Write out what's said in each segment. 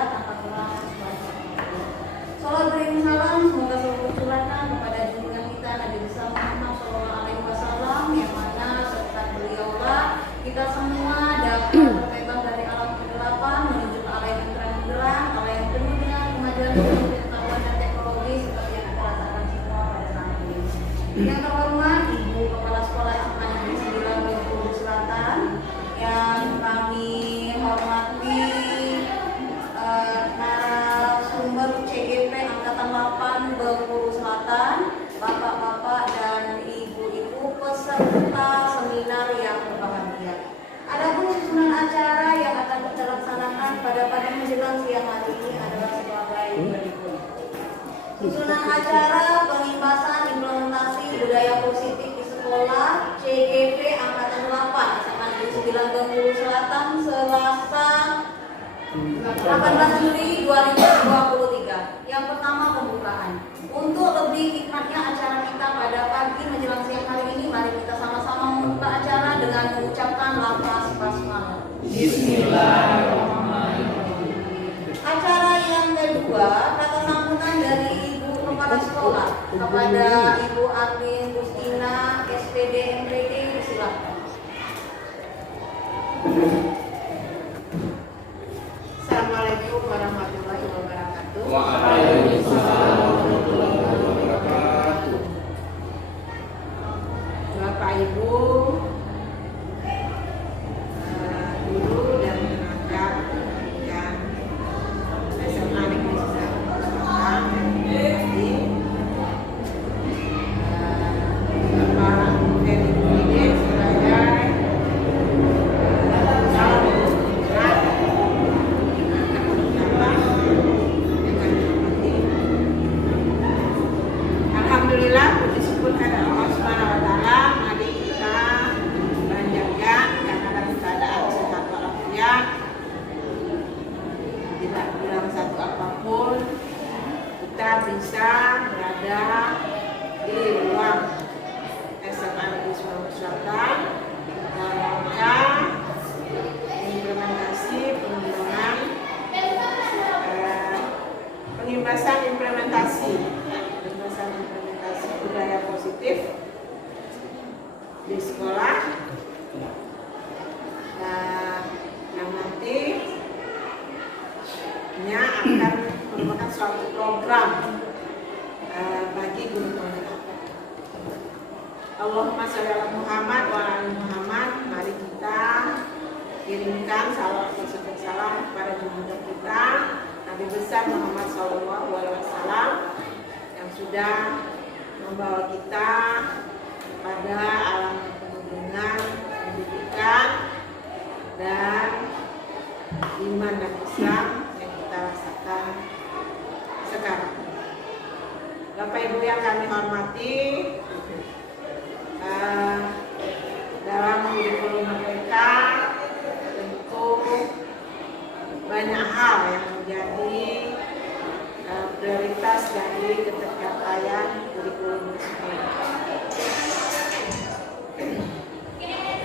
derajat, angka kurang Salat beriring salam semoga selalu tercurahkan kepada junjungan kita Nabi besar Muhammad SAW, yang mana serta beliaulah kita semua dapat terbebas dari alam kegelapan menuju ke alam yang terang benderang, alam yang penuh dengan kemajuan pengetahuan dan teknologi seperti yang kita rasakan semua pada saat ini. Yang terhormat Ibu Kepala Sekolah SMA Negeri 9 Bengkulu Selatan, yang kami hormati narasumber CGP Angkatan 8 Bengkulu Selatan, Bapak-bapak dan Ibu-ibu peserta seminar yang berbahagia. Adapun susunan acara yang akan kita laksanakan pada menjelang siang hari ini adalah sebagai berikut. Susunan acara pengimbasan implementasi budaya positif di sekolah CGP Angkatan 8 SMA Negeri 9 Bengkulu Selatan Selasa 18 Juli 2023. Yang pertama, pembukaan. Untuk lebih hikmatnya acara kita pada pagi menjelang siang hari ini, mari kita sama-sama membuka acara dengan mengucapkan lafaz basmalah. Bismillahirrahmanirrahim. Acara yang kedua, kata sambutan dari Ibu Kepala Sekolah kepada Ibu Arlin Gustina SPD MPD, silakan. Assalamualaikum warahmatullahi wabarakatuh. Waalaikumsalam warahmatullahi wabarakatuh. Bapak Ibu, guru dan tenaga yang SMA Negeri 9 Selatan, jadi Bapak Ferry Budi sebagai Alhamdulillah, puji syukur kepada Allah Subhanahu wa taala, mari kita panjangkan karena dalam keadaan sehat walafiat, tidak kurang satu apapun, kita bisa berada di ruang SMA Negeri 9 Selatan dalam rangka implementasi pengimbasan implementasi budaya positif di sekolah, yang nantinya akan merupakan suatu program bagi guru-guru. Allahumma sholli ala Muhammad wa ala ali Muhammad. Mari kita kirimkan salam bersyukur salam kepada junjungan kita Nabi besar Muhammad SAW yang sudah membawa kita pada alam penuh pendidikan dan iman dan Islam yang kita rasakan sekarang. Bapak Ibu yang kami hormati, dalam kurikulum mereka tentu banyak hal yang menjadi prioritas dari ketercapaian kurikulum tersebut.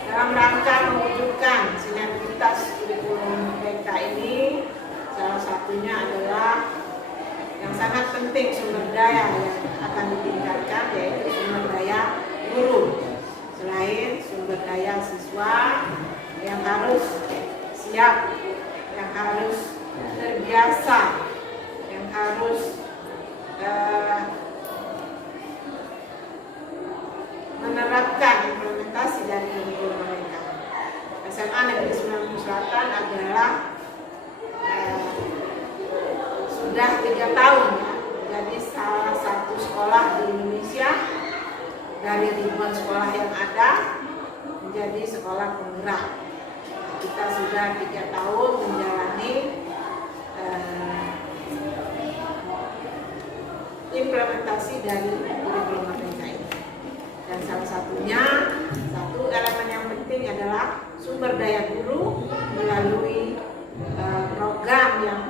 Dalam rangka mewujudkan sinergitas kurikulum mereka ini, salah satunya adalah yang sangat penting sumber daya yang akan ditingkatkan, yaitu sumber daya guru. Selain sumber daya siswa yang harus siap, yang harus terbiasa, yang harus menerapkan implementasi dari kurikulum mereka. SMA Negeri 9 Selatan adalah sudah 3 tahun ya, jadi salah satu sekolah di Indonesia dari ribuan sekolah yang ada menjadi sekolah penggerak. Kita sudah 3 tahun menjalani implementasi dari kurikulum mereka ini. Dan salah satunya, satu elemen yang penting adalah sumber daya guru melalui program yang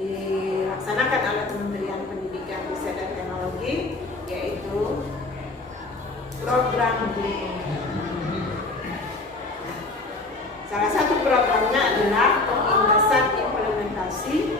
dilaksanakan oleh Kementerian Pendidikan, Riset dan Teknologi, yaitu program guru. Salah satu programnya adalah pengimbasan implementasi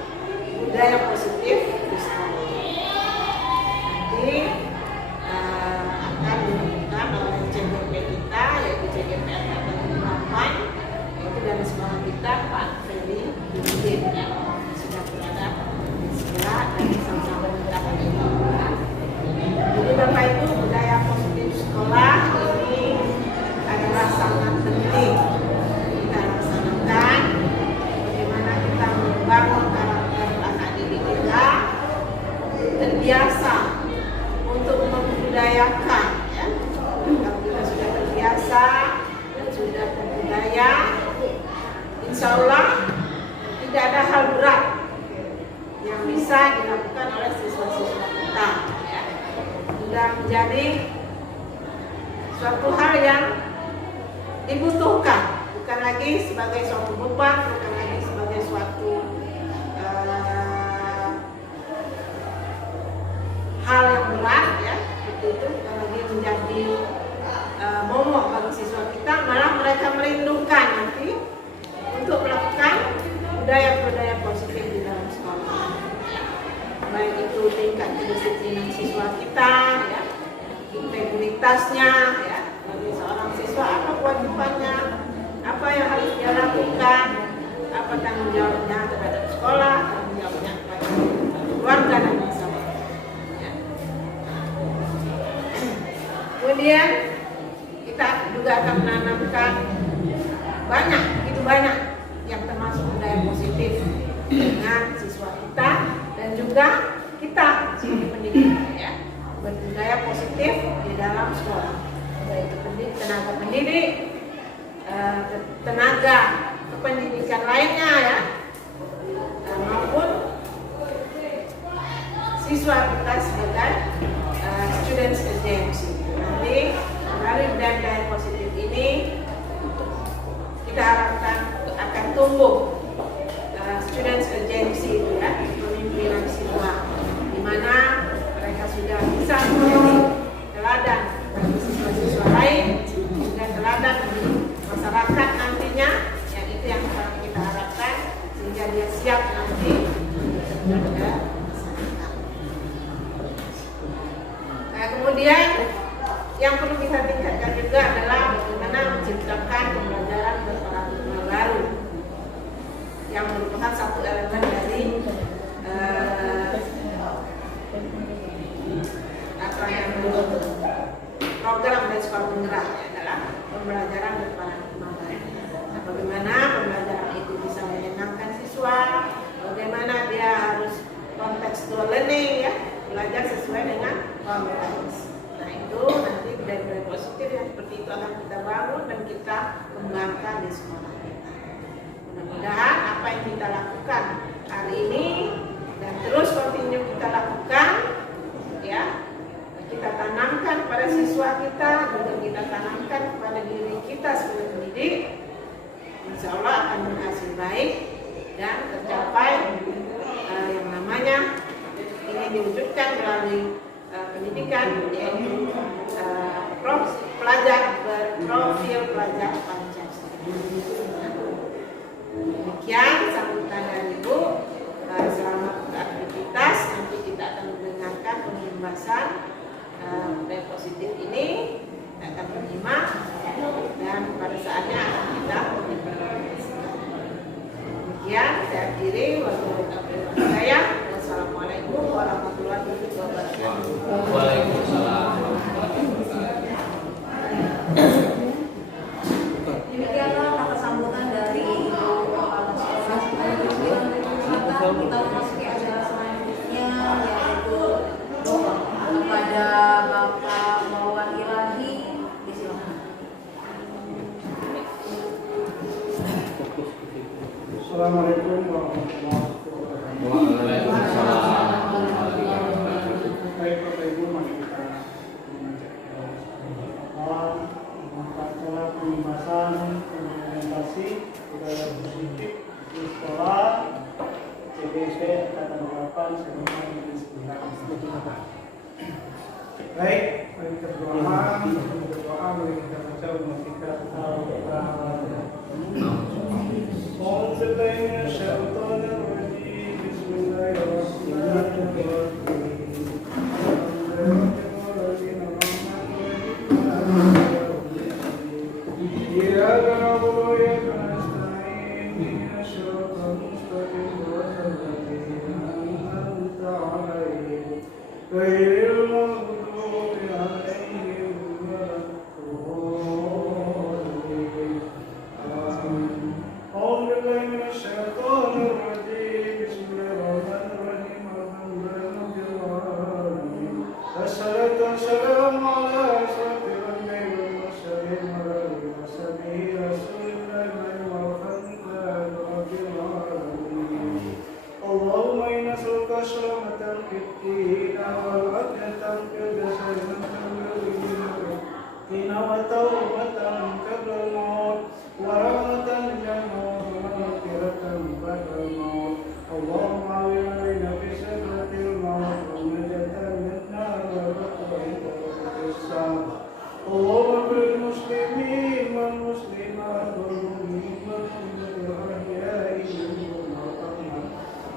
hal berat yang bisa dilakukan oleh siswa-siswa kita, ya. Sudah menjadi suatu hal yang dibutuhkan, bukan lagi sebagai suatu beban, bukan lagi sebagai suatu hal yang berat, ya, seperti itu, bukan lagi menjadi momok bagi siswa kita, malah mereka merindukan nanti untuk melakukan budaya-budaya positif di dalam sekolah, baik itu tingkat kedisiplinan siswa kita, ya, integritasnya, ya, bagi seorang siswa apa kewajibannya, apa yang harus dia lakukan, apa tanggung jawabnya terhadap sekolah, tanggung jawabnya kepada keluarga dan masyarakat. Ya. Kemudian kita juga akan menanamkan begitu banyak yang termasuk budaya positif dengan siswa kita dan juga kita sebagai pendidik, ya, berbudaya positif di dalam sekolah, baik itu tenaga pendidik, tenaga kependidikan lainnya, ya, maupun siswa kita sebagai students agency. Nanti melalui budaya positif ini kita harapkan akan tumbuh students agency, ya, pemimpinan siswa, di mana mereka sudah bisa menjadi teladan bagi siswa-siswa lain dan teladan bagi masyarakat nantinya, yang itu yang kita harapkan sehingga dia siap nanti bekerja masyarakat. Nah, kemudian yang perlu kita tingkatkan juga adalah bagaimana menciptakan pembelajaran berparadigma baru yang merupakan satu elemen dari program dari sekolah penggerak, adalah pembelajaran berparadigma baru. Nah, bagaimana pembelajaran itu bisa menyenangkan siswa, bagaimana dia harus contextual learning, ya, belajar sesuai dengan konteks. Nah, itu nanti budaya positif yang seperti itu akan kita bangun dan kita kembangkan di sekolah kita. Mudah-mudahan apa yang kita lakukan hari ini dan terus continue kita lakukan, ya, kita tanamkan pada siswa kita, juga kita tanamkan kepada diri kita sebagai pendidik, insya Allah akan berhasil baik dan tercapai yang namanya ini diwujudkan melalui pendidikan, yaitu pelajar berprofil pelajar Pancasila. Demikian sambutan dari Ibu. Selamat beraktivitas. Nanti kita akan mendengarkan pembahasan budaya positif ini, kita akan menyimak dan pada saatnya akan kita implementasikan. Demikian saya akhiri. Wassalamualaikum warahmatullahi wabarakatuh. Waalaikumsalam warahmatullahi wabarakatuh. Demikianlah kata sambutan dari Ibu Kepala Sekolah. Kita memasuki acara selanjutnya, yaitu doa kepada Bapak Maulana Ilahi. Disilakan. Assalamualaikum warahmatullahi wabarakatuh. Waalaikumsalam warahmatullahi wabarakatuh. Baik Bapak Ibu, mari kita mengangkat acara pembahasan implementasi budaya positif di sekolah CBSP Angkatan 8 Sekolah Negeri 9. Baik, mari kita berdoa, mari kita baca Al-Fatihah. أعوذ بالله من الشيطان الرجيم بسم الله الرحمن الرحيم إياك نعبد وإياك نستعين اهدنا الصراط المستقيم صراط الذين أنعمت عليهم غير المغضوب عليهم ولا الضالين. أعوذ بالله من الشيطان الرجيم بسم الله الرحمن الرحيم الحمد لله رب العالمين والصلاة والسلام على أشرف الأنبياء والمرسلين وعلى آله وصحبه رسول الله ورحمة الله رب العالمين. وسلامة في الدين والعافية في الجسد وتوبة قبل الموت ورحمة من الموت ومغفرة بعد الموت اللهم عون علينا في سكرة الموت ونجاة من النار والرحمة والإحسان اللهم اغفر للمسلمين والمسلمات والمؤمنين والمؤمنات والأحياء منهم والأموات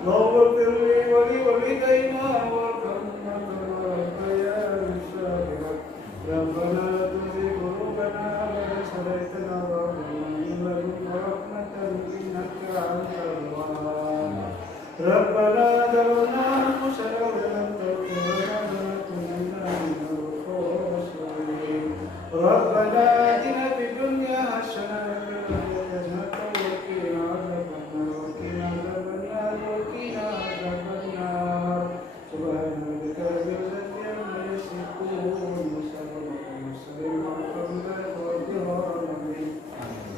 اللهم اغفر لي ولوالدينا وارحمهما كما ربياني صغيرا ربنا لا تزغ قلوبنا بعد إذ هديتنا وهب لنا من لدنك رحمة إنك أنت الوهاب ربنا ظلمنا أنفسنا وإن لم تغفر لنا لنكونن من الخاسرين ربنا آتنا في الدنيا حسنة وفي الآخرة حسنة وقنا عذاب النار وقنا عذاب النار سبحان ربك رب العزة عما يصفون وسلام على المرسلين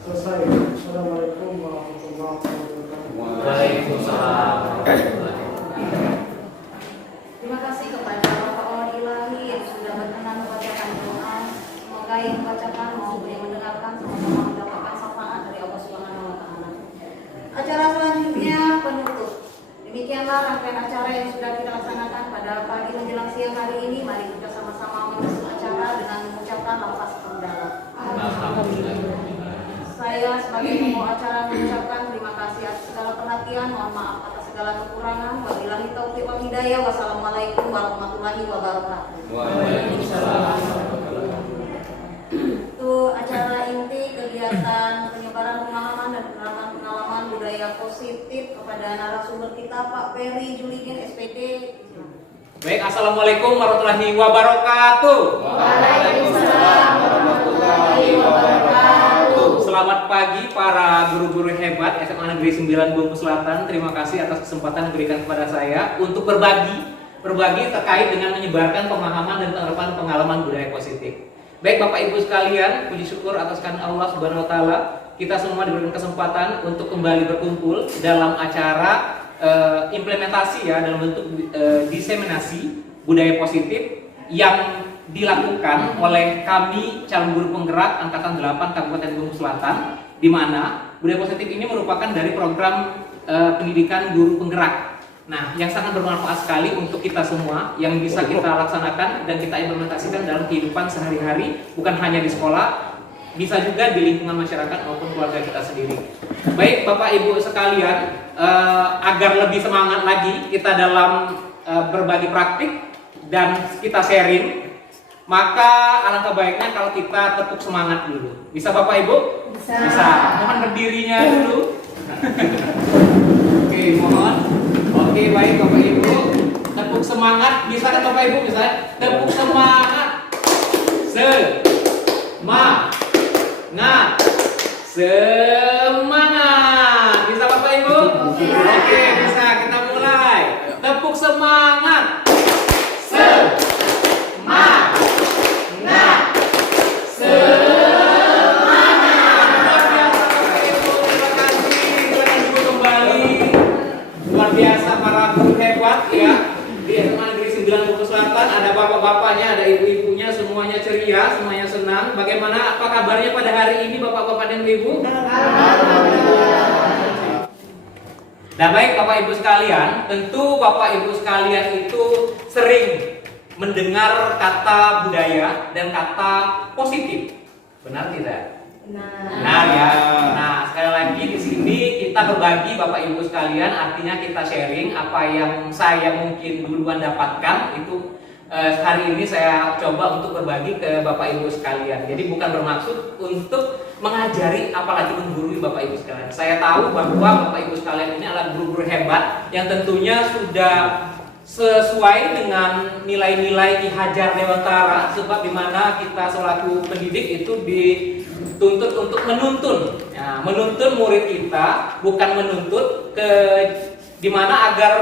selesai. Assalamualaikum warahmatullahi wabarakatuh. Waalaikumsalam warahmatullahi wabarakatuh. Terima kasih kepada Bapak Allah Ilahi yang sudah berkenan membacakan doa. Semoga yang membacakan maupun yang mendengarkan sama-sama mendapatkan syafaat dari Allah Subhanahu wa taala. Acara selanjutnya penutup. Demikianlah rangkaian acara yang sudah kita laksanakan pada pagi menjelang siang hari ini. Mari kita sama-sama menutup acara dengan mengucapkan lafaz hamdalah. Alhamdulillah. Saya sebagai pembawa acara mengucapkan terima kasih atas segala perhatian, mohon maaf atas segala kekurangan. Wabillahi taufiq wal hidayah. Wassalamualaikum warahmatullahi wabarakatuh. Waalaikumsalam warahmatullahi wabarakatuh. Itu acara inti kegiatan penyebaran pemahaman dan pengalaman budaya positif kepada narasumber kita Pak Ferry Julidin SPD. Baik, assalamualaikum warahmatullahi wabarakatuh. Waalaikumsalam warahmatullahi wabarakatuh. Selamat pagi para guru-guru hebat SMA Negeri 9 Bungku Selatan. Terima kasih atas kesempatan yang diberikan kepada saya untuk berbagi terkait dengan menyebarkan pemahaman dan penerapan pengalaman budaya positif. Baik Bapak Ibu sekalian, puji syukur atas kehadirat Allah Subhanahu wa taala. Kita semua diberikan kesempatan untuk kembali berkumpul dalam acara implementasi ya dalam bentuk diseminasi budaya positif yang dilakukan oleh kami calon guru penggerak angkatan 8 Kabupaten Bungku Selatan, di mana budaya positif ini merupakan dari program pendidikan guru penggerak. Nah, yang sangat bermanfaat sekali untuk kita semua yang bisa kita laksanakan dan kita implementasikan dalam kehidupan sehari-hari, bukan hanya di sekolah, bisa juga di lingkungan masyarakat maupun keluarga kita sendiri. Baik Bapak Ibu sekalian, agar lebih semangat lagi kita dalam berbagi praktik dan kita sharing, maka alangkah baiknya kalau kita tepuk semangat dulu. Bisa Bapak Ibu? Bisa. Mohon berdirinya dulu. Oke, mohon. Oke, baik Bapak Ibu. Tepuk semangat. Bisa kan Bapak Ibu? Bisa. Tepuk semangat. Semangat. Bisa Bapak Ibu? Oke, bisa. Kita mulai. Tepuk semangat. Bapak-bapaknya, ada ibu-ibunya, semuanya ceria, semuanya senang. Bagaimana, apa kabarnya pada hari ini Bapak-bapak dan Ibu? Nah baik Bapak Ibu sekalian, tentu Bapak Ibu sekalian itu sering mendengar kata budaya dan kata positif. Benar tidak? Benar ya. Nah sekali lagi di sini kita berbagi Bapak Ibu sekalian, artinya kita sharing apa yang saya mungkin duluan dapatkan itu. Hari ini saya coba untuk berbagi ke Bapak Ibu sekalian. Jadi bukan bermaksud untuk mengajari apalagi menggurui Bapak Ibu sekalian. Saya tahu bahwa Bapak Ibu sekalian ini adalah guru-guru hebat yang tentunya sudah sesuai dengan nilai-nilai Ki Hajar Dewantara, sebab dimana kita selaku pendidik itu dituntut untuk menuntun, ya, menuntun murid kita, bukan menuntut ke dimana agar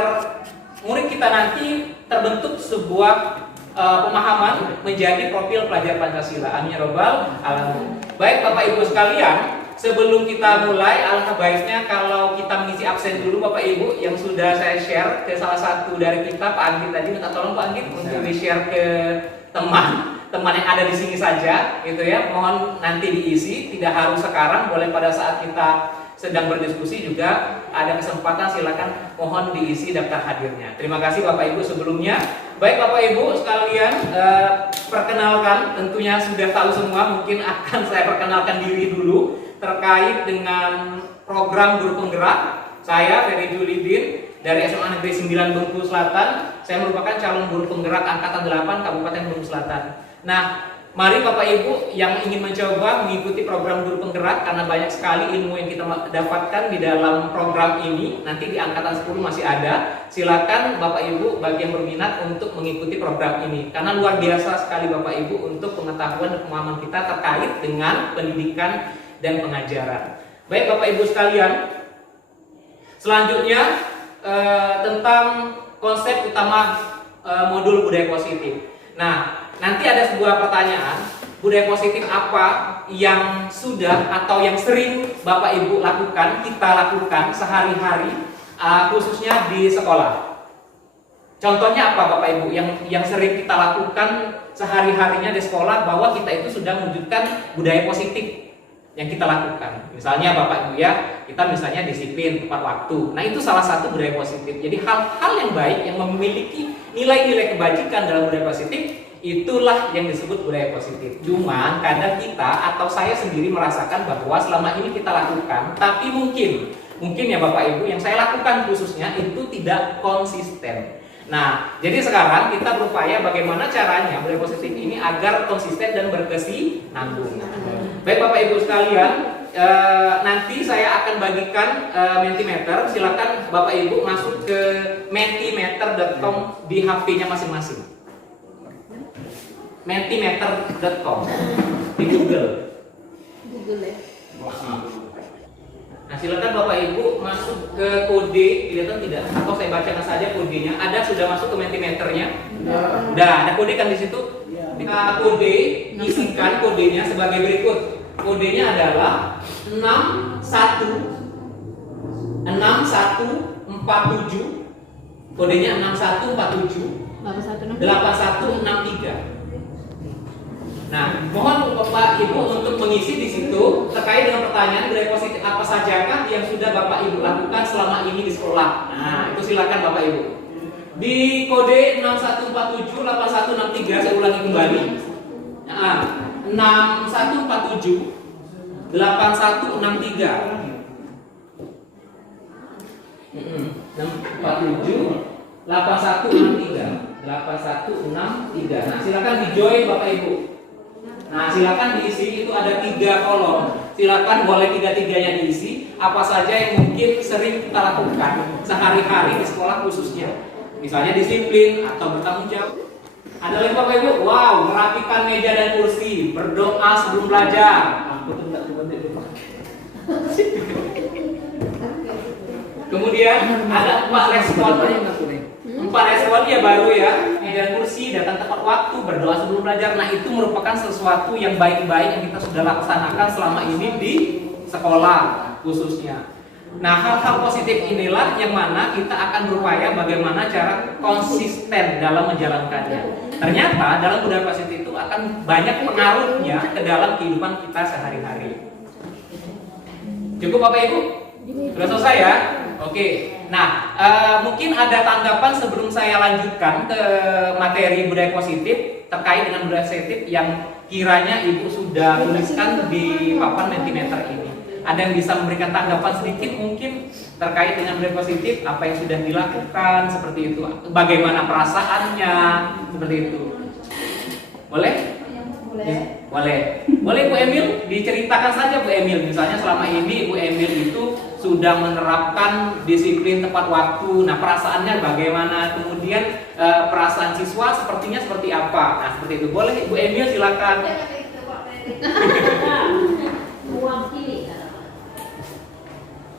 murid kita nanti terbentuk sebuah pemahaman menjadi profil pelajar Pancasila. Amin ya robbal alamin. Baik Bapak Ibu sekalian, sebelum kita mulai, alangkah baiknya kalau kita mengisi absen dulu Bapak Ibu yang sudah saya share ke salah satu dari kita, Pak Anggit tadi. Minta tolong Pak Anggit untuk di-share ke teman yang ada di sini saja, gitu ya. Mohon nanti diisi, tidak harus sekarang, boleh pada saat kita sedang berdiskusi juga ada kesempatan, silakan mohon diisi daftar hadirnya. Terima kasih Bapak Ibu sebelumnya. Baik Bapak Ibu sekalian, perkenalkan, tentunya sudah tahu semua, mungkin akan saya perkenalkan diri dulu terkait dengan program guru penggerak. Saya Ferry Julidin dari SMA Negeri 9 Bengkulu Selatan. Saya merupakan calon guru penggerak angkatan 8 Kabupaten Bengkulu Selatan. Nah, mari Bapak Ibu yang ingin mencoba mengikuti program guru penggerak, karena banyak sekali ilmu yang kita dapatkan di dalam program ini. Nanti di angkatan 10 masih ada. Silakan Bapak Ibu bagi yang berminat untuk mengikuti program ini, karena luar biasa sekali Bapak Ibu untuk pengetahuan dan pemahaman kita terkait dengan pendidikan dan pengajaran. Baik Bapak Ibu sekalian, selanjutnya tentang konsep utama modul budaya positif. Nah, nanti ada sebuah pertanyaan, budaya positif apa yang sudah atau yang sering Bapak Ibu lakukan, kita lakukan sehari-hari, khususnya di sekolah. Contohnya apa Bapak Ibu yang sering kita lakukan sehari-harinya di sekolah, bahwa kita itu sudah mewujudkan budaya positif yang kita lakukan. Misalnya Bapak Ibu ya, kita misalnya disiplin tepat waktu. Nah, itu salah satu budaya positif. Jadi hal-hal yang baik yang memiliki nilai-nilai kebajikan dalam budaya positif, itulah yang disebut budaya positif. Cuman kadang kita atau saya sendiri merasakan bahwa selama ini kita lakukan, tapi mungkin ya Bapak Ibu, yang saya lakukan khususnya itu tidak konsisten. Nah, jadi sekarang kita berupaya bagaimana caranya budaya positif ini agar konsisten dan berkesinambungan. Baik Bapak Ibu sekalian, nanti saya akan bagikan Mentimeter. Silakan Bapak Ibu masuk ke mentimeter.com di HP-nya masing-masing. Mentimeter.com di Google ya. Nah, silakan Bapak Ibu masuk ke kode, kelihatan tidak? Atau saya bacakan saja kodenya. Ada, sudah masuk ke Mentimeternya? Udah, ada kode kan di situ? Kita kode, isikan kodenya sebagai berikut. Kodenya adalah 6147. Kodenya 6147 8163. Nah, mohon Bapak Ibu untuk mengisi di situ terkait dengan pertanyaan budaya positif apa sajakah yang sudah Bapak Ibu lakukan selama ini di sekolah. Nah, itu silakan Bapak Ibu. Di kode 6147 8163, saya ulangi kembali. Nah, 6147 8163. 647 8163 8163. Nah, silakan di-join Bapak Ibu. Nah, silakan diisi, itu ada 3 kolom. Silakan boleh 3-3-nya diisi. Apa saja yang mungkin sering kita lakukan sehari-hari di sekolah khususnya. Misalnya disiplin atau bertanggung jawab. Ada lagi Bapak Ibu, wow, merapikan meja dan kursi, berdoa sebelum belajar. Kemudian ada 4 respon. 4 respon ya baru ya, meja kursi, datang tepat waktu, berdoa sebelum belajar. Nah, itu merupakan sesuatu yang baik-baik yang kita sudah laksanakan selama ini di sekolah khususnya. Nah, hal-hal positif inilah yang mana kita akan berupaya bagaimana cara konsisten dalam menjalankannya. Ternyata dalam budaya positif itu akan banyak pengaruhnya ke dalam kehidupan kita sehari-hari. Cukup Bapak Ibu? Sudah selesai ya? Oke. Nah, mungkin ada tanggapan sebelum saya lanjutkan ke materi budaya positif terkait dengan budaya positif yang kiranya Ibu sudah tuliskan di papan Mentimeter ini. Ada yang bisa memberikan tanggapan sedikit mungkin terkait dengan budaya positif, apa yang sudah dilakukan seperti itu, bagaimana perasaannya seperti itu. Boleh? Boleh. Boleh Bu Emil, diceritakan saja Bu Emil. Misalnya selama ini Bu Emil itu sudah menerapkan disiplin tepat waktu. Nah, perasaannya bagaimana? Kemudian perasaan siswa sepertinya seperti apa? Nah, seperti itu. Boleh Bu Emil, silakan.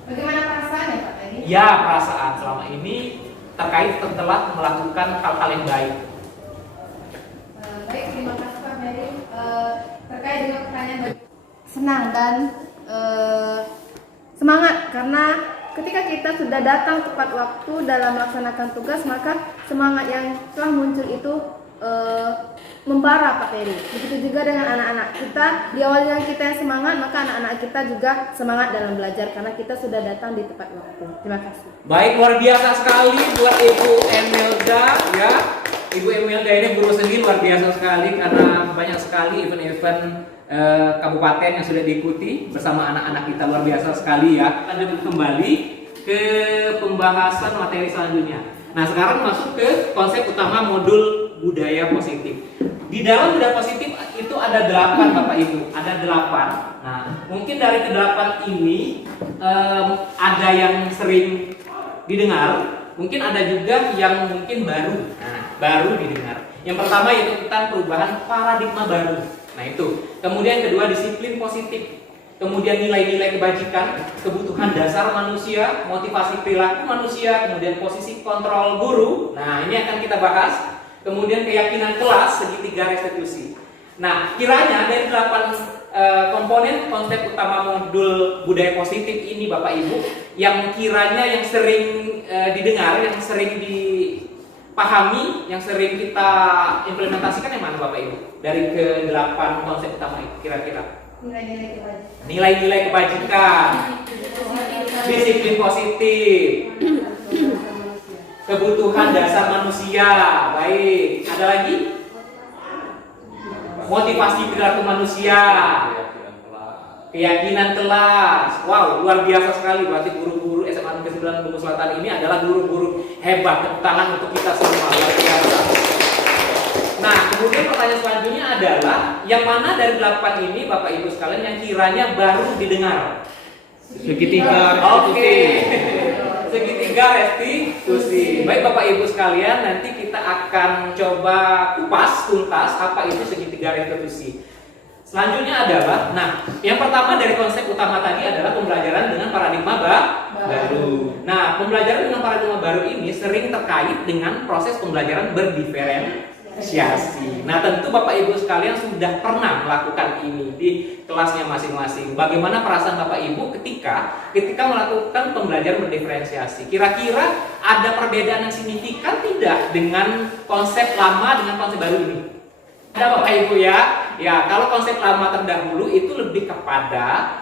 Bagaimana perasaannya Pak tadi? Ya, perasaan selama ini terkait setelah melakukan hal-hal yang baik. Baik, terima kasih Pak Mary. Terkait dengan pertanyaan senang dan semangat, karena ketika kita sudah datang tepat waktu dalam melaksanakan tugas, maka semangat yang telah muncul itu membara Pak Peri. Begitu juga dengan anak-anak kita, di awalnya kita yang semangat, maka anak-anak kita juga semangat dalam belajar karena kita sudah datang di tepat waktu. Terima kasih. Baik, luar biasa sekali buat Ibu Emelda ya. Ibu Emelda ini guru seni luar biasa sekali karena banyak sekali event-event kabupaten yang sudah diikuti bersama anak-anak kita, luar biasa sekali ya. Lanjut kembali ke pembahasan materi selanjutnya. Nah, sekarang masuk ke konsep utama modul budaya positif. Di dalam budaya positif itu ada 8 Bapak Ibu, ada 8. Nah, mungkin dari ke-8 ini ada yang sering didengar, mungkin ada juga yang mungkin baru. Nah, baru didengar. Yang pertama yaitu tentang perubahan paradigma baru. Nah, itu. Kemudian kedua, disiplin positif. Kemudian nilai-nilai kebajikan, kebutuhan dasar manusia, motivasi perilaku manusia, kemudian posisi kontrol guru. Nah, ini akan kita bahas. Kemudian keyakinan kelas, segitiga restitusi. Nah, kiranya dari 8 komponen konsep utama modul budaya positif ini Bapak Ibu, yang kiranya yang sering didengar, yang sering dipahami, yang sering kita implementasikan yang mana Bapak Ibu? Dari ke-8 konsep utama itu kira-kira. Nilai-nilai kebajikan, disiplin positif, kebutuhan dasar manusia. Baik, ada lagi? Motivasi perilaku manusia, keyakinan kelas. Wow, luar biasa sekali. Berarti guru-guru SMA Negeri 9 Bengkulu Selatan ini adalah guru-guru hebat. Tepuk tangan untuk kita semua, luar biasa. Nah, kemudian pertanyaan selanjutnya adalah yang mana dari 8 ini Bapak Ibu sekalian yang kiranya baru didengar? Segitiga Oke. Segitiga restitusi. Baik Bapak Ibu sekalian, nanti kita akan coba kupas tuntas apa itu segitiga restitusi. Selanjutnya adalah, nah, yang pertama dari konsep utama tadi adalah pembelajaran dengan paradigma baru. Nah, pembelajaran dengan paradigma baru ini sering terkait dengan proses pembelajaran berdiferensiasi. Nah, tentu Bapak Ibu sekalian sudah pernah melakukan ini di kelasnya masing-masing. Bagaimana perasaan Bapak Ibu ketika melakukan pembelajaran berdiferensiasi? Kira-kira ada perbedaan yang signifikan tidak dengan konsep lama dengan konsep baru ini? Ada Bapak Ibu ya? Ya, kalau konsep lama terdahulu itu lebih kepada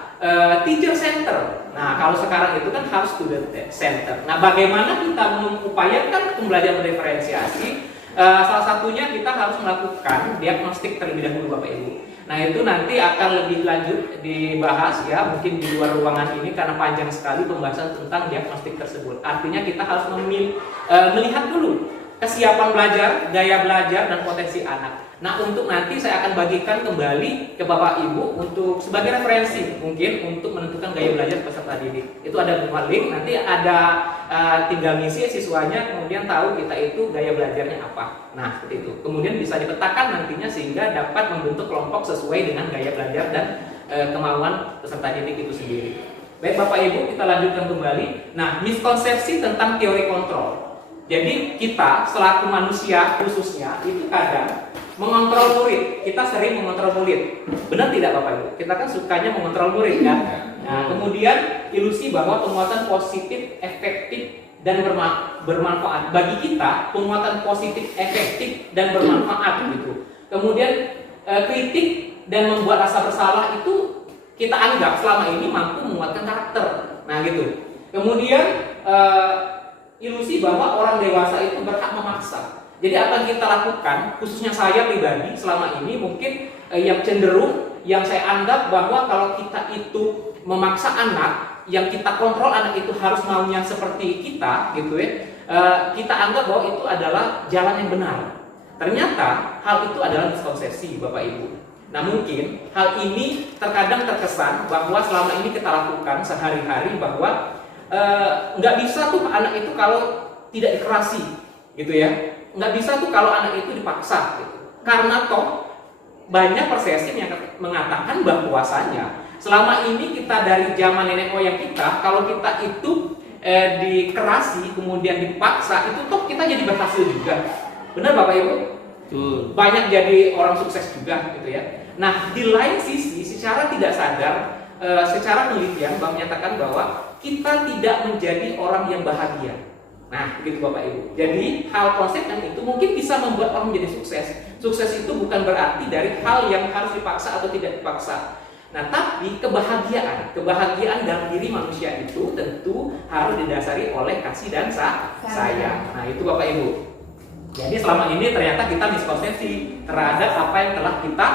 teacher center. Nah, kalau sekarang itu kan harus student center. Nah, bagaimana kita mengupayakan pembelajaran berdiferensiasi? Salah satunya kita harus melakukan diagnostik terlebih dahulu Bapak Ibu. Nah, itu nanti akan lebih lanjut dibahas ya, mungkin di luar ruangan ini karena panjang sekali pembahasan tentang diagnostik tersebut. Artinya kita harus melihat dulu kesiapan belajar, gaya belajar, dan potensi anak. Nah, untuk nanti saya akan bagikan kembali ke Bapak Ibu untuk sebagai referensi mungkin untuk menentukan gaya belajar peserta didik. Itu ada beberapa link, nanti ada tinggal ngisi siswanya kemudian tahu kita itu gaya belajarnya apa. Nah, seperti itu. Kemudian bisa dipetakan nantinya sehingga dapat membentuk kelompok sesuai dengan gaya belajar dan kemauan peserta didik itu sendiri. Baik Bapak Ibu, kita lanjutkan kembali. Nah, miskonsepsi tentang teori kontrol. Jadi kita selaku manusia khususnya itu kadang mengontrol murid, kita sering mengontrol murid. Benar tidak Bapak Ibu? Kita kan sukanya mengontrol murid kan? Nah, kemudian ilusi bahwa penguatan positif, efektif, dan bermanfaat. Bagi kita, penguatan positif, efektif, dan bermanfaat gitu. Kemudian kritik dan membuat rasa bersalah itu kita anggap selama ini mampu menguatkan karakter. Nah gitu. Kemudian ilusi bahwa orang dewasa itu berhak memaksa. Jadi apa yang kita lakukan, khususnya saya pribadi selama ini mungkin yang cenderung, yang saya anggap bahwa kalau kita itu memaksa anak, yang kita kontrol anak itu harus maunya seperti kita, gitu ya, kita anggap bahwa itu adalah jalan yang benar. Ternyata hal itu adalah miskonsepsi Bapak Ibu. Nah mungkin hal ini terkadang terkesan bahwa selama ini kita lakukan sehari-hari bahwa nggak bisa tuh anak itu kalau tidak dikerasi, gitu ya. Nggak bisa tuh kalau anak itu dipaksa gitu. Karena toh banyak persepsi yang mengatakan bahwasanya selama ini kita dari zaman nenek moyang kita, kalau kita itu dikerasi kemudian dipaksa itu toh kita jadi berhasil juga. Benar Bapak Ibu? Banyak jadi orang sukses juga gitu ya. Nah, di lain sisi secara tidak sadar secara penelitian Bang menyatakan bahwa kita tidak menjadi orang yang bahagia. Nah, begitu Bapak Ibu. Jadi hal konsep yang itu mungkin bisa membuat orang menjadi sukses. Sukses itu bukan berarti dari hal yang harus dipaksa atau tidak dipaksa. Nah, tapi kebahagiaan dalam diri manusia itu tentu harus didasari oleh kasih dan sayang. Nah, itu Bapak Ibu. Jadi selama ini ternyata kita miskonsepsi terhadap apa yang telah kita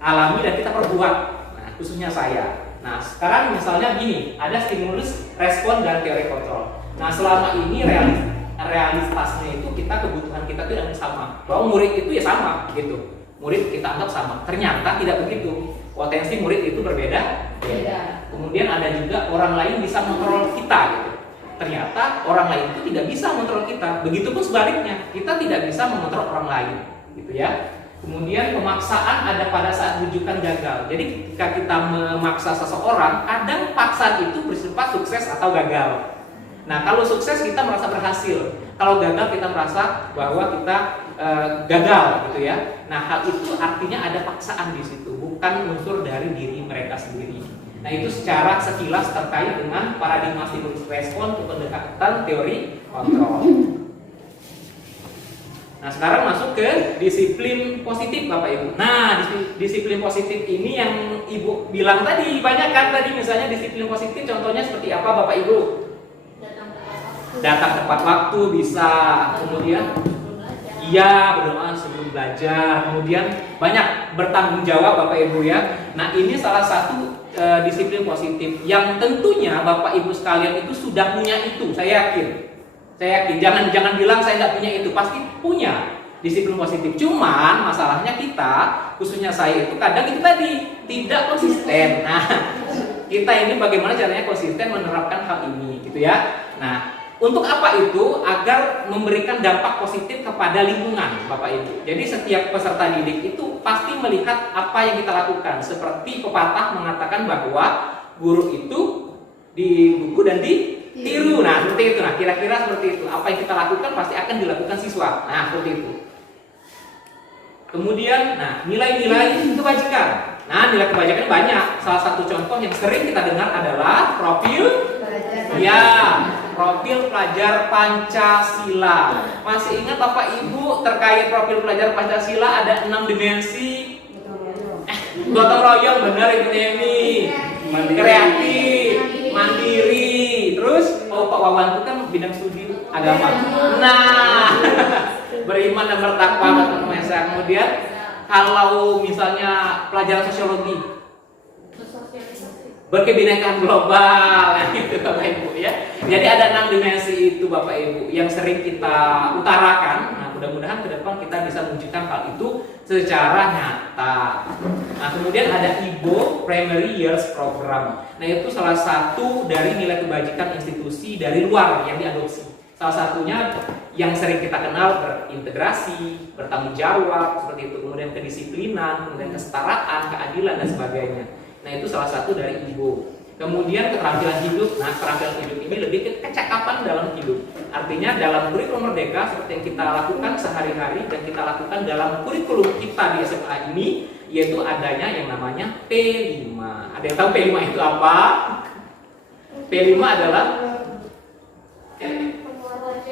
alami dan kita perbuat. Nah, khususnya saya. Nah, sekarang misalnya gini, ada stimulus, respon, dan teori kontrol. Nah, selama ini realitasnya itu kebutuhan kita itu yang sama. Bahwa murid itu ya sama gitu. Murid kita anggap sama. Ternyata tidak begitu. Potensi murid itu berbeda. Kemudian ada juga orang lain bisa mengontrol kita gitu. Ternyata orang lain itu tidak bisa mengontrol kita. Begitupun sebaliknya, kita tidak bisa mengontrol orang lain, gitu ya. Kemudian pemaksaan ada pada saat rujukan gagal. Jadi ketika kita memaksa seseorang, kadang paksaan itu bersifat sukses atau gagal. Nah, kalau sukses kita merasa berhasil, kalau gagal kita merasa bahwa kita gagal, gitu ya. Nah, hal itu artinya ada paksaan di situ, bukan unsur dari diri mereka sendiri. Nah, itu secara sekilas terkait dengan paradigma stimulus respon untuk pendekatan teori kontrol. Nah, sekarang masuk ke disiplin positif Bapak Ibu. Nah, disiplin positif ini yang Ibu bilang tadi, banyak kan tadi misalnya disiplin positif contohnya seperti apa Bapak Ibu? Datang tepat waktu bisa, kemudian iya berdoa sebelum belajar, kemudian banyak bertanggung jawab Bapak Ibu ya. Nah, ini salah satu disiplin positif yang tentunya Bapak Ibu sekalian itu sudah punya itu, saya yakin. Jangan bilang saya nggak punya itu, pasti punya disiplin positif. Cuman masalahnya kita, khususnya saya itu kadang itu tadi tidak konsisten. Nah, kita ini bagaimana caranya konsisten menerapkan hal ini, gitu ya. Nah, untuk apa itu? Agar memberikan dampak positif kepada lingkungan, Bapak Ibu. Jadi setiap peserta didik itu pasti melihat apa yang kita lakukan. Seperti pepatah mengatakan bahwa guru itu digugu dan ditiru. Nah, seperti itu. Nah, kira-kira seperti itu. Apa yang kita lakukan pasti akan dilakukan siswa. Nah, seperti itu. Kemudian, nah, nilai-nilai kebajikan. Nah, nilai kebajikan banyak. Salah satu contoh yang sering kita dengar adalah profil profil pelajar Pancasila. Masih ingat Bapak Ibu terkait profil pelajar Pancasila ada 6 dimensi? Gotong royong, benar Ibu Nemi. Kreatif, mandiri. Terus, Pak Wawan itu kan bidang studi agama. Nah, beriman dan bertakwa. Kemudian, kalau misalnya pelajaran sosiologi, berkebinekaan global, gitu Bapak Ibu ya. Jadi ada 6 dimensi itu Bapak Ibu yang sering kita utarakan. Nah, mudah-mudahan ke depan kita bisa mewujudkan hal itu secara nyata. Nah, kemudian ada IBO Primary Years Program. Nah, itu salah satu dari nilai kebajikan institusi dari luar yang diadopsi. Salah satunya yang sering kita kenal berintegrasi, bertanggung jawab, seperti itu. Kemudian kedisiplinan, kemudian kesetaraan, keadilan dan sebagainya. Nah, itu salah satu dari IBO. Kemudian keterampilan hidup. Nah, keterampilan hidup ini lebih ke kecakapan dalam hidup. Artinya dalam kurikulum Merdeka seperti yang kita lakukan sehari-hari dan kita lakukan dalam kurikulum kita di SMA ini, yaitu adanya yang namanya P5. Ada yang tahu P5 itu apa? P5 adalah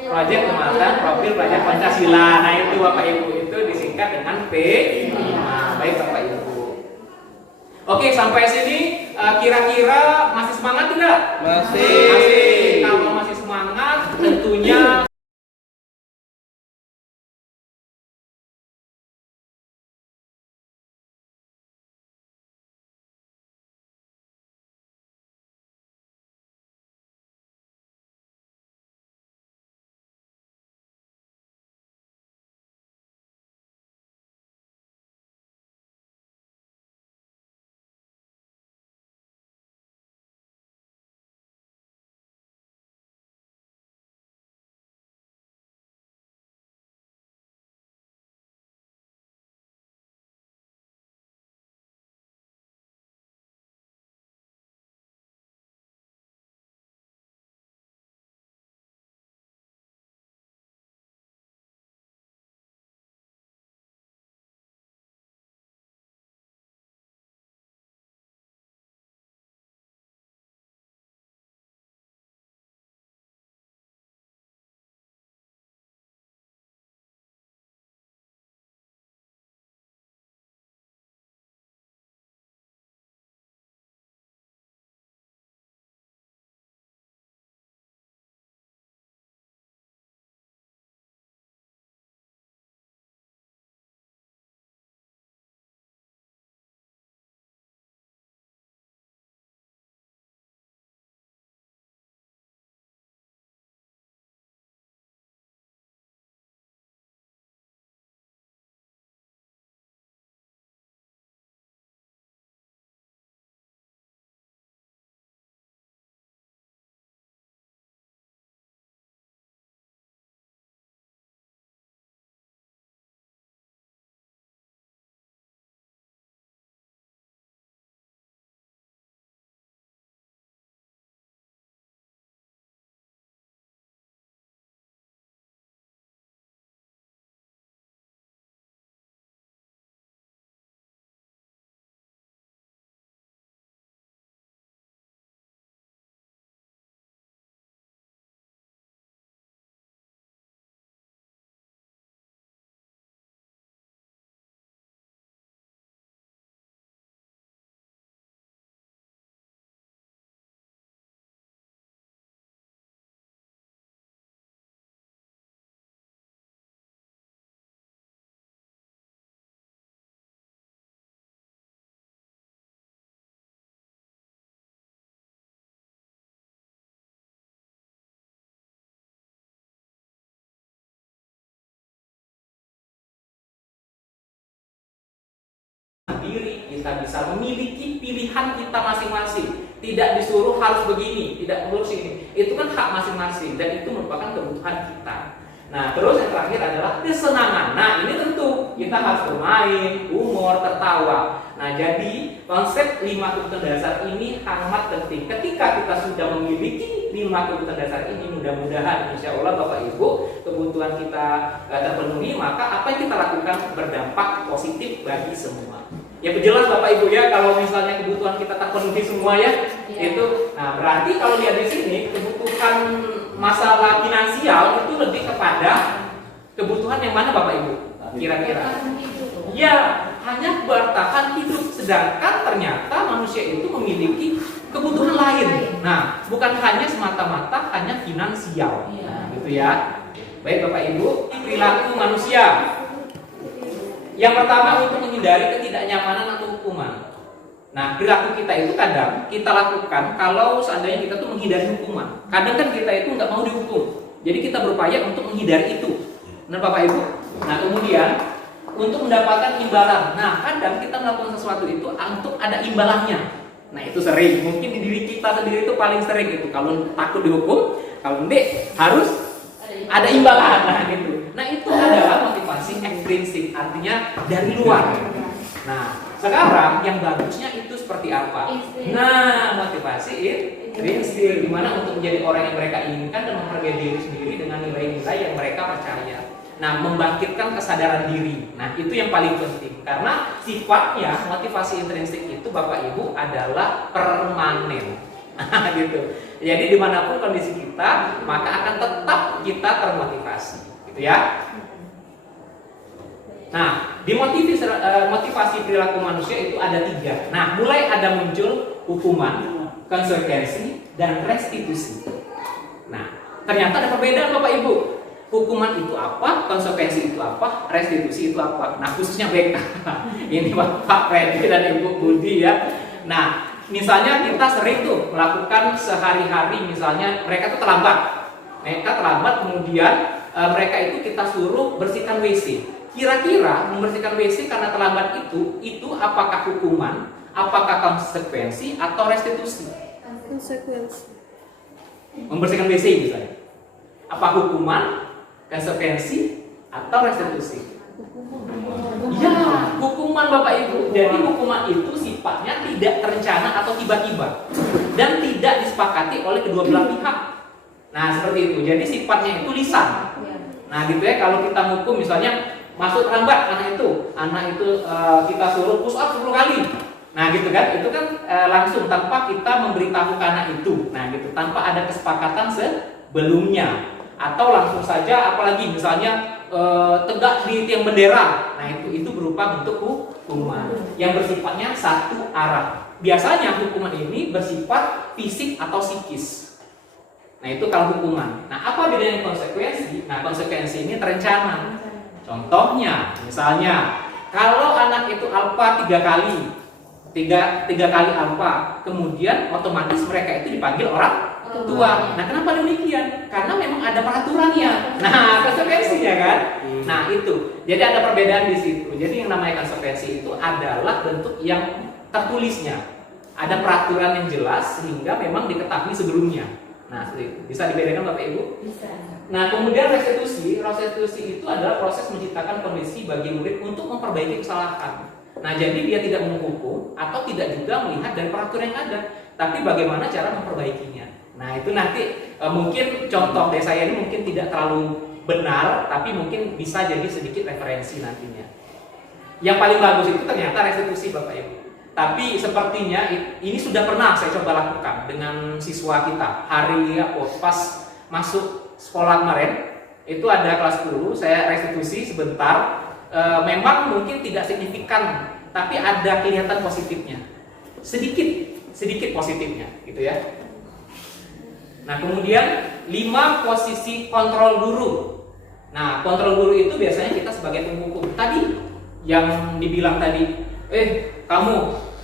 proyek penguatan profil pelajar Pancasila. Nah, itu Bapak Ibu, itu disingkat dengan P5. Baik Bapak Ibu. Oke, sampai sini kira-kira masih semangat tidak? Masih. Kalau masih semangat, tentunya kita bisa memiliki pilihan kita masing-masing. Tidak disuruh harus begini, tidak harus ini. Itu kan hak masing-masing dan itu merupakan kebutuhan kita. Nah, terus yang terakhir adalah kesenangan. Nah, ini tentu kita harus bermain, humor, tertawa. Nah, jadi konsep 5 kebutuhan dasar ini amat penting. Ketika kita sudah memiliki 5 kebutuhan dasar ini, mudah-mudahan insya Allah Bapak Ibu kebutuhan kita terpenuhi, maka apa yang kita lakukan berdampak positif bagi semua. Ya jelas Bapak Ibu ya, kalau misalnya kebutuhan kita terpenuhi semua ya, itu, nah berarti kalau lihat di sini kebutuhan masalah finansial itu lebih kepada kebutuhan yang mana Bapak Ibu? Kira-kira? Ya, hanya bertahan hidup. Sedangkan ternyata manusia itu memiliki kebutuhan lain. Nah, bukan hanya semata-mata hanya finansial. Nah, gitu ya. Baik Bapak Ibu, perilaku manusia. Yang pertama untuk menghindari ketidaknyamanan atau hukuman. Nah, perilaku kita itu kadang kita lakukan kalau seandainya kita tuh menghindari hukuman. Kadang kan kita itu nggak mau dihukum. Jadi kita berupaya untuk menghindari itu. Nah, Bapak Ibu. Nah, kemudian untuk mendapatkan imbalan. Nah, kadang kita melakukan sesuatu itu untuk ada imbalannya. Nah, itu sering. Mungkin di diri kita sendiri itu paling sering itu. Kalau takut dihukum, kalau enggak harus ada imbalan. Nah, gitu. Nah, itu adalah motivasi ekstrinsik, artinya dari luar. Nah, sekarang yang bagusnya itu seperti apa? Nah, motivasi intrinsik, dimana untuk menjadi orang yang mereka inginkan dan menghargai diri sendiri dengan nilai-nilai yang mereka percaya. Nah, membangkitkan kesadaran diri. Nah, itu yang paling penting. Karena sifatnya motivasi intrinsik itu Bapak Ibu adalah permanen. Gitu. Jadi dimanapun kondisi kita, maka akan tetap kita termotivasi. Gitu ya. Nah, motivasi perilaku manusia itu ada 3. Nah, mulai ada muncul hukuman, konsekuensi, dan restitusi. Nah, ternyata ada perbedaan Bapak Ibu. Hukuman itu apa, konsekuensi itu apa, restitusi itu apa. Nah, khususnya BK. Ini Bapak Freddy dan Ibu Budi ya. Nah, misalnya kita sering tuh melakukan sehari-hari, misalnya mereka tuh terlambat. Kemudian mereka itu kita suruh bersihkan WC. Kira-kira membersihkan WC karena terlambat itu apakah hukuman, apakah konsekuensi atau restitusi? Konsekuensi. Membersihkan WC misalnya. Apa hukuman, konsekuensi atau restitusi? Ya, hukuman Bapak Ibu. Jadi hukuman itu sifatnya tidak terencana atau tiba-tiba dan tidak disepakati oleh kedua belah pihak. Nah, seperti itu. Jadi sifatnya itu lisan. Nah, gitu ya, kalau kita hukum misalnya masuk terlambat anak itu kita suruh push up 10 kali. Nah, gitu kan? Itu kan langsung tanpa kita memberitahu ke anak itu. Nah, gitu, tanpa ada kesepakatan sebelumnya. Atau langsung saja, apalagi misalnya tegak di tiang bendera. Nah, itu berupa bentuk hukuman yang bersifatnya satu arah. Biasanya hukuman ini bersifat fisik atau psikis. Nah, itu kalau hukuman. Nah, apa bedanya konsekuensi? Nah, konsekuensi ini terencana. Contohnya, misalnya kalau anak itu alfa 3 kali, tiga kali alfa, kemudian otomatis mereka itu dipanggil orang tua. Nah, kenapa demikian? Karena memang ada peraturannya. Nah, konsekuensinya kan. Nah, itu. Jadi ada perbedaan di situ. Jadi yang namanya konsekuensi itu adalah bentuk yang tertulisnya. Ada peraturan yang jelas sehingga memang diketahui sebelumnya. Nah, seperti itu. Bisa dibedakan Bapak Ibu? Bisa. Nah, kemudian restitusi itu adalah proses menciptakan kondisi bagi murid untuk memperbaiki kesalahan. Nah, jadi dia tidak menghukum atau tidak juga melihat dari peraturan yang ada, tapi bagaimana cara memperbaikinya. Nah, itu nanti mungkin contoh dari saya ini mungkin tidak terlalu benar, tapi mungkin bisa jadi sedikit referensi nantinya. Yang paling bagus itu ternyata restitusi Bapak Ibu. Tapi sepertinya ini sudah pernah saya coba lakukan dengan siswa kita. Pas masuk sekolah kemarin, itu ada kelas 10, saya restitusi sebentar. Memang mungkin tidak signifikan, tapi ada kelihatan positifnya. Sedikit positifnya, gitu ya. Nah, kemudian 5 posisi kontrol guru. Nah, kontrol guru itu biasanya kita sebagai penghukum. Tadi yang dibilang tadi, kamu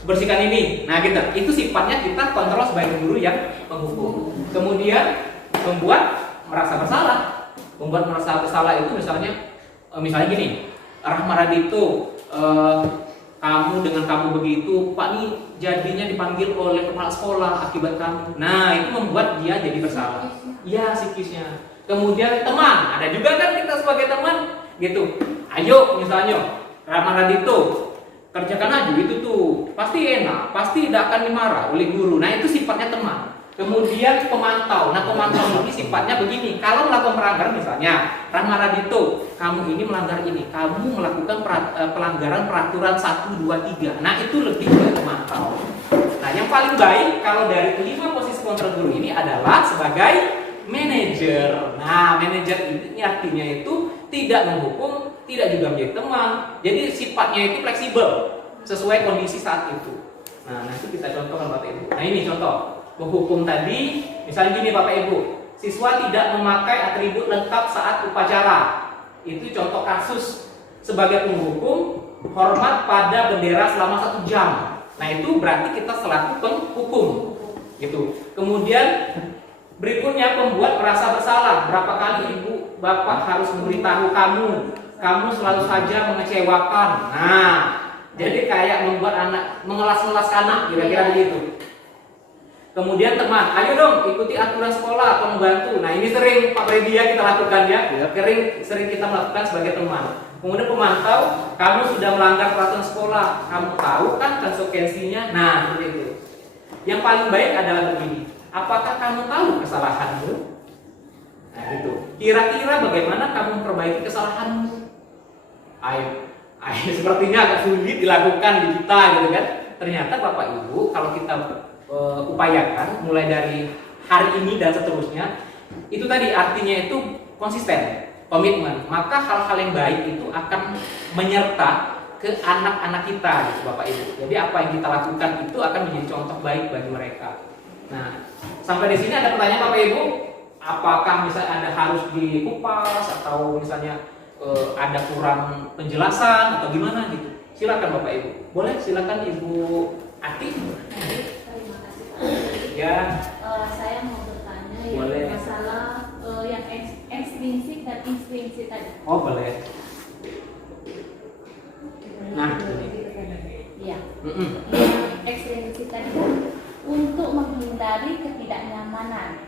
bersihkan ini. Nah, gitu. Itu sifatnya kita kontrol sebagai guru yang penghukum. Kemudian membuat merasa bersalah. Membuat merasa bersalah itu misalnya gini, Rahma Radito kamu dengan kamu begitu, Pak nih jadinya dipanggil oleh kepala sekolah akibat kamu. Nah, itu membuat dia jadi bersalah. Iya, psikisnya. Kemudian teman, ada juga kan kita sebagai teman gitu. Ayo misalnya, Rama Radito, kerjakan aja itu tuh. Pasti enak, pasti tidak akan dimarah oleh guru. Nah, itu sifatnya teman. Kemudian pemantau. Nah, pemantau ini sifatnya begini. Kalau melakukan pelanggaran misalnya, Rama Radito, kamu ini melanggar ini. Kamu melakukan pelanggaran peraturan 1, 2, 3. Nah, itu lebih ke pemantau. Nah, yang paling baik kalau dari 5 posisi kontrol guru ini adalah sebagai manajer. Nah, manajer ini artinya itu tidak menghukum, tidak juga menjadi teman. Jadi sifatnya itu fleksibel sesuai kondisi saat itu. Nah, itu kita contohkan Bapak Ibu. Nah, ini contoh. Menghukum tadi, misalnya gini Bapak Ibu, siswa tidak memakai atribut lengkap saat upacara. Itu contoh kasus sebagai penghukum hormat pada bendera selama 1 jam. Nah, itu berarti kita selaku penghukum. Gitu. Kemudian berikutnya pembuat merasa bersalah. Berapa kali ibu bapak harus memberitahu kamu selalu saja mengecewakan. Nah, jadi kayak membuat anak mengelas-ngelas anak, kira-kira begitu. Kemudian teman, ayo dong ikuti aturan sekolah, tolong bantu. Nah, ini sering Pak Freddy ya kita lakukan ya. Sering kita melakukan sebagai teman. Kemudian pemantau, kamu sudah melanggar peraturan sekolah, kamu tahu kan konsekuensinya. Nah, seperti itu. Yang paling baik adalah begini. Apakah kamu tahu kesalahanmu? Nah, itu. Kira-kira bagaimana kamu memperbaiki kesalahanmu? Ayo, sepertinya agak sulit dilakukan di kita, gitu kan? Ternyata Bapak Ibu, kalau kita upayakan mulai dari hari ini dan seterusnya, itu tadi artinya itu konsisten, komitmen. Maka hal-hal yang baik itu akan menyerta ke anak-anak kita, gitu Bapak Ibu. Jadi apa yang kita lakukan itu akan menjadi contoh baik bagi mereka. Nah, sampai di sini ada pertanyaan Bapak Ibu, apakah misalnya ada harus dikupas atau misalnya ada kurang penjelasan atau gimana gitu? Silakan Bapak Ibu. Boleh, silakan Ibu Ati. Terima kasih Pak. Ya. Saya mau bertanya Boleh. yang masalah yang ekstrinsik dan intrinsik tadi. Oh, boleh. Nah, ini. Iya. Yang ekstrinsik tadi kan untuk menghindari ketidaknyamanan,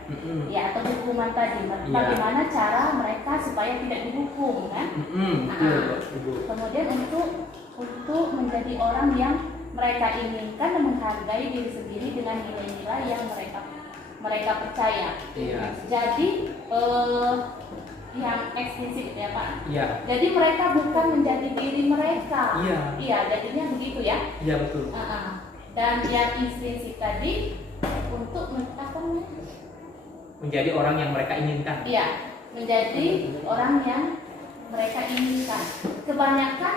ya atau hukuman tadi. Bagaimana cara mereka supaya tidak dihukum, kan? Kemudian untuk menjadi orang yang mereka inginkan dan menghargai diri sendiri dengan nilai-nilai yang mereka percaya. Iya. Jadi yang ekstrinsik ya Pak. Iya. Jadi mereka bukan menjadi diri mereka. Iya. Iya, jadinya begitu ya. Iya, betul. Dan yang intrinsik tadi untuk Menjadi orang yang mereka inginkan. Iya, menjadi orang yang mereka inginkan. Kebanyakan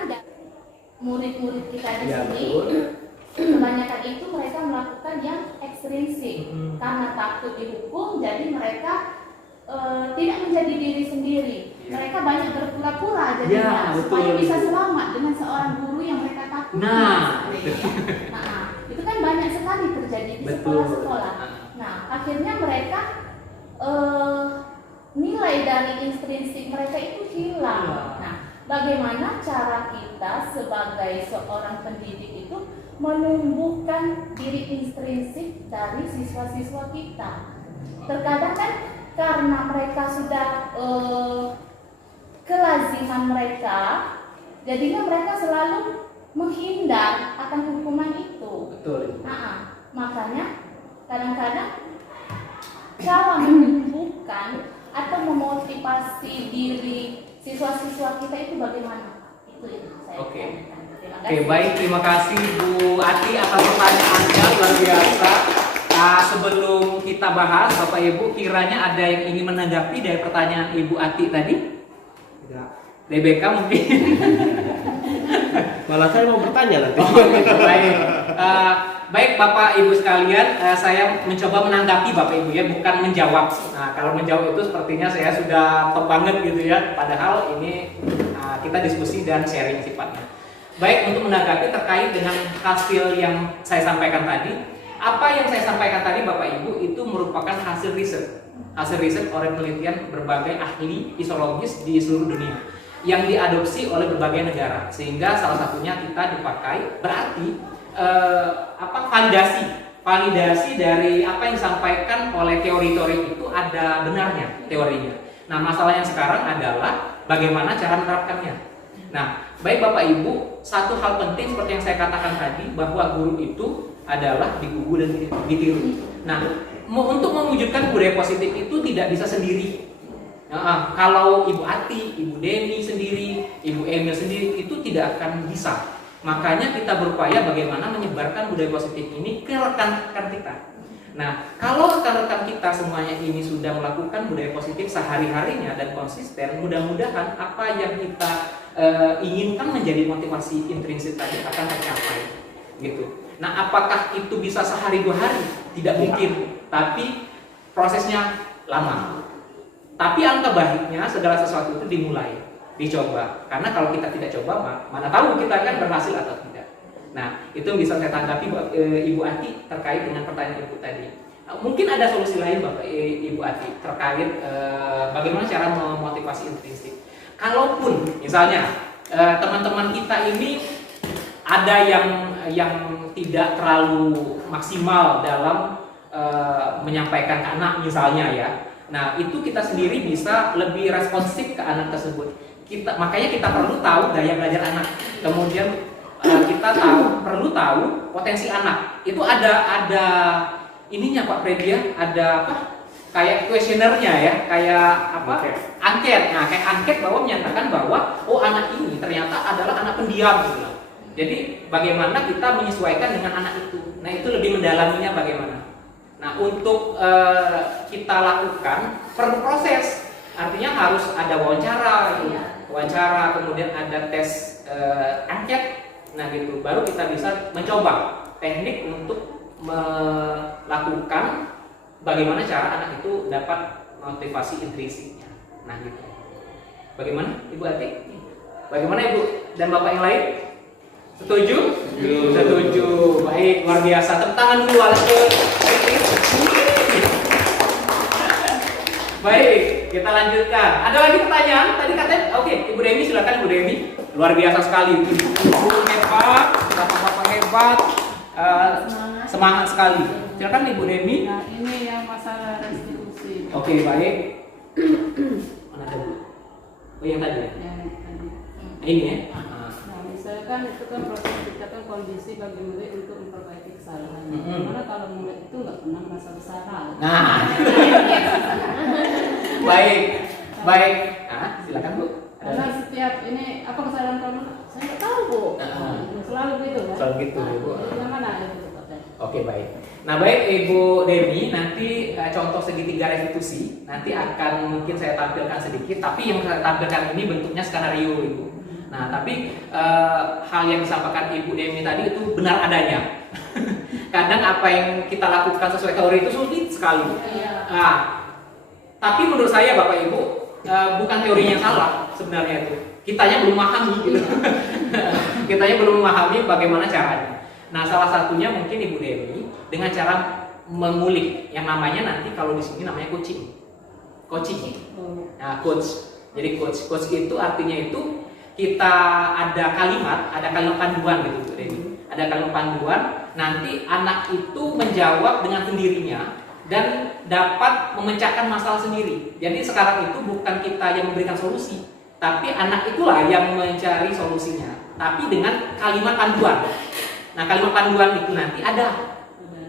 murid-murid kita di Iya, sini, betul. kebanyakan itu mereka melakukan yang ekstrinsik karena takut dihukum, jadi mereka tidak menjadi diri sendiri. Mereka banyak berpura-pura jadinya supaya bisa selamat dengan seorang guru yang mereka takuti. Nah, itu kan banyak sekali terjadi di sekolah-sekolah. Nah, akhirnya mereka nilai dari intrinsik mereka itu hilang. Nah, bagaimana cara kita sebagai seorang pendidik itu menumbuhkan diri intrinsik dari siswa-siswa kita? Terkadang kan karena mereka sudah kelaziman mereka, jadinya mereka selalu menghindar akan hukuman itu. Betul. Makanya kadang-kadang cara menumbuhkan atau memotivasi diri siswa-siswa kita itu bagaimana? Itu saya. Oke. Terima Oke, kasih. baik, terima kasih Bu Ati atas pertanyaannya, luar biasa. Sebelum kita bahas, Bapak Ibu, kiranya ada yang ingin menanggapi dari pertanyaan Ibu Ati tadi? Tidak. DBK mungkin. Malah saya mau bertanya nanti. Baik. Baik Bapak Ibu sekalian, saya mencoba menanggapi Bapak Ibu ya, bukan menjawab. Nah, kalau menjawab itu sepertinya saya sudah top banget gitu ya. Padahal ini kita diskusi dan sharing sifatnya. Baik, untuk menanggapi terkait dengan hasil yang saya sampaikan tadi. Apa yang saya sampaikan tadi Bapak Ibu itu merupakan hasil riset oleh penelitian berbagai ahli psikologis di seluruh dunia. yang diadopsi oleh berbagai negara, sehingga salah satunya kita dipakai. Berarti validasi dari apa yang disampaikan oleh teori-teori itu ada benarnya teorinya. Nah, masalahnya sekarang adalah bagaimana cara menerapkannya. Nah, baik Bapak Ibu, satu hal penting seperti yang saya katakan tadi, bahwa guru itu adalah digugu dan ditiru. Nah, untuk mewujudkan budaya positif itu tidak bisa sendiri. Kalau Ibu Ati, Ibu Deni sendiri, Ibu Emil sendiri itu tidak akan bisa. Makanya kita berupaya bagaimana menyebarkan budaya positif ini ke rekan-rekan kita. Nah, kalau rekan-rekan kita semuanya ini sudah melakukan budaya positif sehari-harinya dan konsisten, mudah-mudahan apa yang kita inginkan menjadi motivasi intrinsik tadi akan tercapai, gitu. Nah, apakah itu bisa sehari 2 hari? Tidak mungkin, tapi prosesnya lama. Tapi angka baiknya segala sesuatu itu dimulai, dicoba. Karena kalau kita tidak coba, mana tahu kita akan berhasil atau tidak. Nah, itu yang bisa saya tanggapi Ibu Ati terkait dengan pertanyaan Ibu tadi. Mungkin ada solusi lain Bapak Ibu Ati terkait bagaimana cara memotivasi intrinsik. Kalaupun misalnya teman-teman kita ini ada yang tidak terlalu maksimal dalam menyampaikan ke anak misalnya ya. Nah, itu kita sendiri bisa lebih responsif ke anak tersebut. Makanya kita perlu tahu gaya belajar anak. Kemudian kita perlu tahu potensi anak. Itu ada ininya Pak Freddy ya, ada apa? Kayak kuesionernya ya, kayak apa? Angket. Nah, kayak angket bahwa menyatakan bahwa anak ini ternyata adalah anak pendiam gitu. Jadi bagaimana kita menyesuaikan dengan anak itu. Nah, itu lebih mendalaminya bagaimana. Nah, untuk kita lakukan perlu proses. Artinya harus ada wawancara gitu. Wawancara, kemudian ada tes angket. Nah, gitu. Baru kita bisa mencoba teknik untuk melakukan bagaimana cara anak itu dapat motivasi intrinsiknya. Nah, gitu. Bagaimana Ibu Ati? Bagaimana Ibu dan Bapak yang lain? Setuju? Setuju. Baik, luar biasa. Tepuk tangan dulu Baik, kita lanjutkan. Ada lagi pertanyaan? Tadi katanya, oke, Ibu Demi silakan Ibu Demi. Luar biasa sekali. Ibu hebat, bapak-bapak hebat, semangat sekali. Silakan Ibu Demi. Nah, ini yang masalah restitusi. Oke, baik. Mana tadi? Oh, yang tadi ya? Yang tadi. Ini ya? Nah, misalkan itu kan proses dikatakan kondisi bagi murid untuk memperbaiki kesalahan. Karena kalau murid itu nggak pernah merasa bersalah. Nah, baik. Silakan Bu. Karena setiap ini apa kesalahan kamu? Saya nggak tahu Bu. Selalu gitu kan? Selalu gitu, Bu. Yang mana ada itu? Oke, baik. Nah, baik Ibu Demi, nanti contoh segitiga restitusi nanti akan mungkin saya tampilkan sedikit, tapi yang saya tampilkan ini bentuknya skenario Ibu. Nah, tapi hal yang disampaikan Ibu Demi tadi itu benar adanya. Kadang apa yang kita lakukan sesuai teori itu sulit sekali. Nah, tapi menurut saya Bapak Ibu bukan teorinya yang salah sebenarnya itu. Kitanya belum memahami gitu. Kitanya belum memahami bagaimana caranya. Nah, salah satunya mungkin Ibu Demi dengan cara mengulik yang namanya nanti kalau di sini namanya coaching. Nah, coach. Jadi coach itu artinya itu kita ada kalimat panduan gitu Bu Demi. Ada kalimat panduan, nanti anak itu menjawab dengan sendirinya dan dapat memecahkan masalah sendiri. Jadi sekarang itu bukan kita yang memberikan solusi, tapi anak itulah yang mencari solusinya, tapi dengan kalimat panduan. Nah, kalimat panduan itu nanti ada.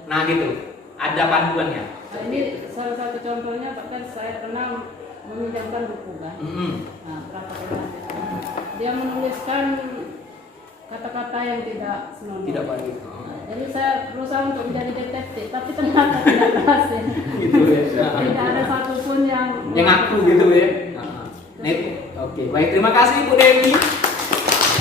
Nah, gitu. Ada panduannya. Nah, ini salah satu contohnya bahkan saya pernah meminjamkan buku kan. Nah, berapa orang dia menuliskan kata-kata yang tidak senonoh. Tidak baik. Jadi saya berusaha untuk menjadi detektif, tapi ternyata tidak berhasil. Gitu ya. Tidak ada satupun yang ngaku gitu ya. Oke, baik, terima kasih Bu Demi.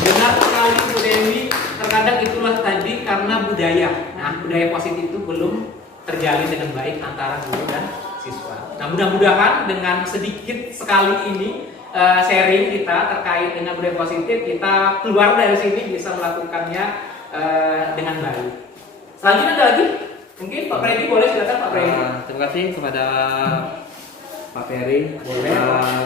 Benar sekali Bu Demi. Terkadang itulah tadi karena budaya. Nah, budaya positif itu belum terjalin dengan baik antara guru dan siswa. Nah, mudah-mudahan dengan sedikit sekali ini sharing kita terkait dengan budaya positif, kita keluar dari sini bisa melakukannya dengan baik. Selanjutnya ada lagi? Mungkin Pak Freddy boleh, silakan Pak Freddy. Terima kasih kepada Pak Ferry. Boleh.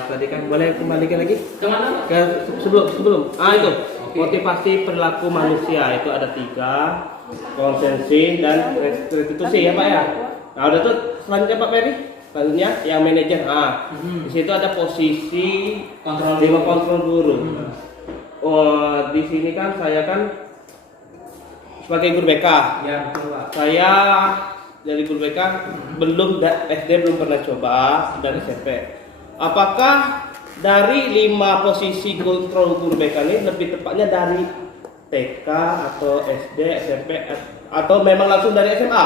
Tadi kan boleh kembalikan lagi Kemana Pak? ke sebelum. Itu Oke. motivasi perilaku manusia itu ada 3, konsensi dan restitusi ya Pak ya. Nah udah tuh selanjutnya Pak Ferry. Selanjutnya yang manajer. Di situ ada posisi Kontrol kontrol guru. Oh, di sini kan saya kan sebagai guru BK. Ya betul Pak. Saya dari guru BK belum SD belum pernah coba dan SMP. Apakah dari 5 posisi kontrol guru BK ini lebih tepatnya dari TK atau SD, SMP atau memang langsung dari SMA?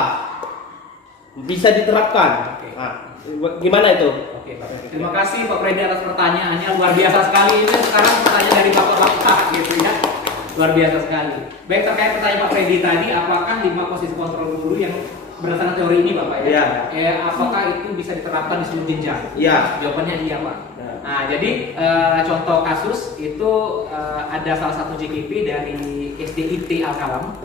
Bisa diterapkan. Oke. Nah, gimana itu? Oke, Pak Freddy. Terima kasih Pak Freddy atas pertanyaannya, luar biasa sekali. Ini sekarang pertanyaan dari Bapak-bapak gitu ya. Luar biasa sekali. Baik, terkait pertanyaan Pak Freddy tadi, apakah 5 posisi kontrol guru yang berdasarkan teori ini Bapak ya? Apakah itu bisa diterapkan di seluruh jenjang? Iya. Jawabannya iya Pak. Ya. Nah, jadi contoh kasus itu ada salah satu JKP dari SDIT Al-Kalam.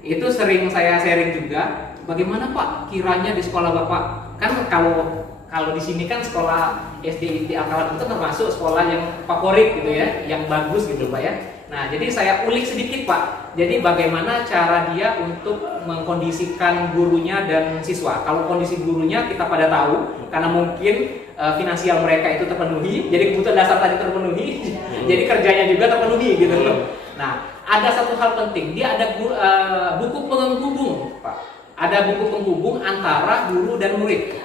Itu sering saya sharing juga. Bagaimana Pak kiranya di sekolah Bapak? Kan kalau di sini kan sekolah SDIT Al-Kalam itu termasuk sekolah yang favorit gitu ya, yang bagus gitu Pak ya. Nah, jadi saya ulik sedikit Pak. Jadi bagaimana cara dia untuk mengkondisikan gurunya dan siswa. Kalau kondisi gurunya kita pada tahu, karena mungkin finansial mereka itu terpenuhi, jadi kebutuhan dasar tadi terpenuhi, jadi kerjanya juga terpenuhi gitu loh. Nah, ada satu hal penting, dia ada buku penghubung Pak. Ada buku penghubung antara guru dan murid.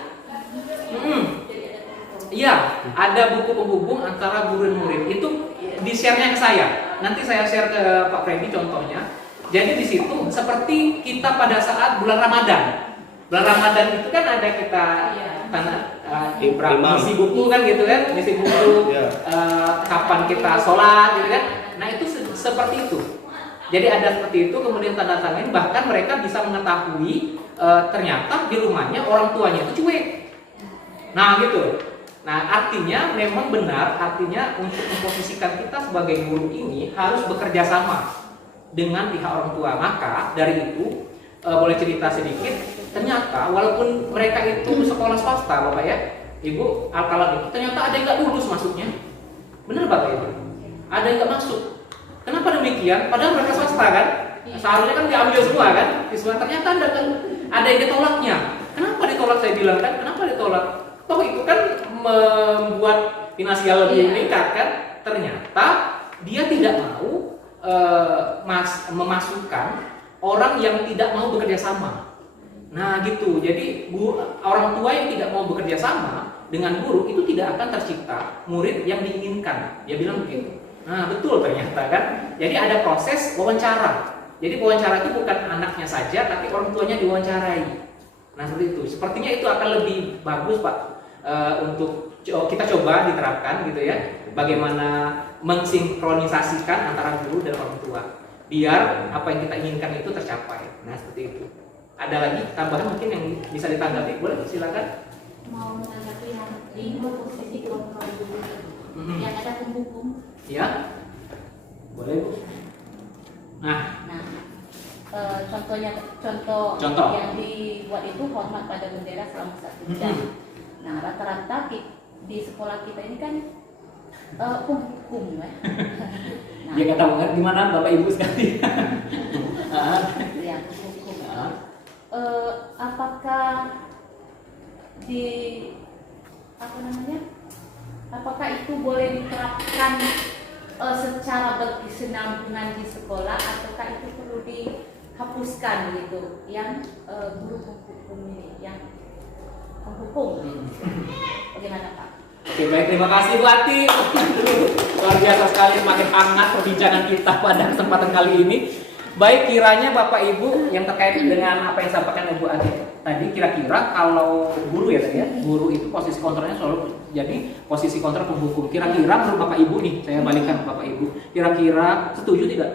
Iya, ada buku penghubung antara guru dan murid. Itu di-share-nya ke saya. Nanti saya share ke Pak Freddy contohnya. Jadi di situ seperti kita pada saat bulan Ramadan. Bulan Ramadan itu kan ada kita isi buku kan gitu kan, isi buku kapan kita sholat gitu kan. Nah itu seperti itu. Jadi ada seperti itu, kemudian tanda tangan, bahkan mereka bisa mengetahui ternyata di rumahnya orang tuanya itu cuek. Nah gitu. Nah artinya memang benar, artinya untuk memposisikan kita sebagai guru ini harus bekerja sama dengan pihak orang tua. Maka dari itu boleh cerita sedikit, ternyata walaupun mereka itu sekolah swasta Bapak ya, Ibu Al-Kalam itu ternyata ada yang nggak lulus masuknya. Benar Bapak Ibu? Ada yang nggak masuk. Kenapa demikian? Padahal mereka swasta kan, seharusnya kan diambil semua kan, siswa ternyata ada yang ditolaknya. Kenapa ditolak saya bilang kan? Kenapa ditolak? Toh itu kan membuat finansial lebih meningkat kan? Ternyata dia tidak mau memasukkan orang yang tidak mau bekerja sama. Nah gitu. Jadi orang tua yang tidak mau bekerja sama dengan guru itu tidak akan tercipta murid yang diinginkan. Dia bilang begitu. Nah betul ternyata kan. Jadi ada proses wawancara. Jadi wawancara itu bukan anaknya saja, tapi orang tuanya diwawancarai. Nah seperti itu. Sepertinya itu akan lebih bagus Pak untuk kita coba diterapkan gitu ya. Bagaimana mensinkronisasikan antara guru dan orang tua, biar apa yang kita inginkan itu tercapai. Nah seperti itu. Ada lagi tambahan mungkin yang bisa ditanggapi? Boleh silakan. Mau menanggapi yang 5 posisi kontrol guru yang ada penghubung. Ya, boleh Bu. Nah, Contoh yang dibuat itu hormat pada bendera selama 1 jam. Nah, rata-rata di sekolah kita ini kan hukum ya. Nah, dia nggak tahu kan gimana Bapak Ibu sekali. ya, hukum. Apakah apakah itu boleh diterapkan secara berkesinambungan di sekolah, ataukah itu perlu dihapuskan gitu yang guru penghukum ini, yang penghukum? Bagaimana Pak? Oke baik, terima kasih Bu Ati. Luar biasa sekali, semakin hangat perbincangan kita pada kesempatan kali ini. Baik, kiranya Bapak Ibu yang terkait dengan apa yang disampaikan Ibu Ati tadi, kira-kira kalau guru ya tadi ya, guru itu posisi kontrolnya selalu jadi posisi kontrol penghukum. Kira-kira menurut Bapak Ibu nih, saya balikkan ke Bapak Ibu, kira-kira setuju tidak?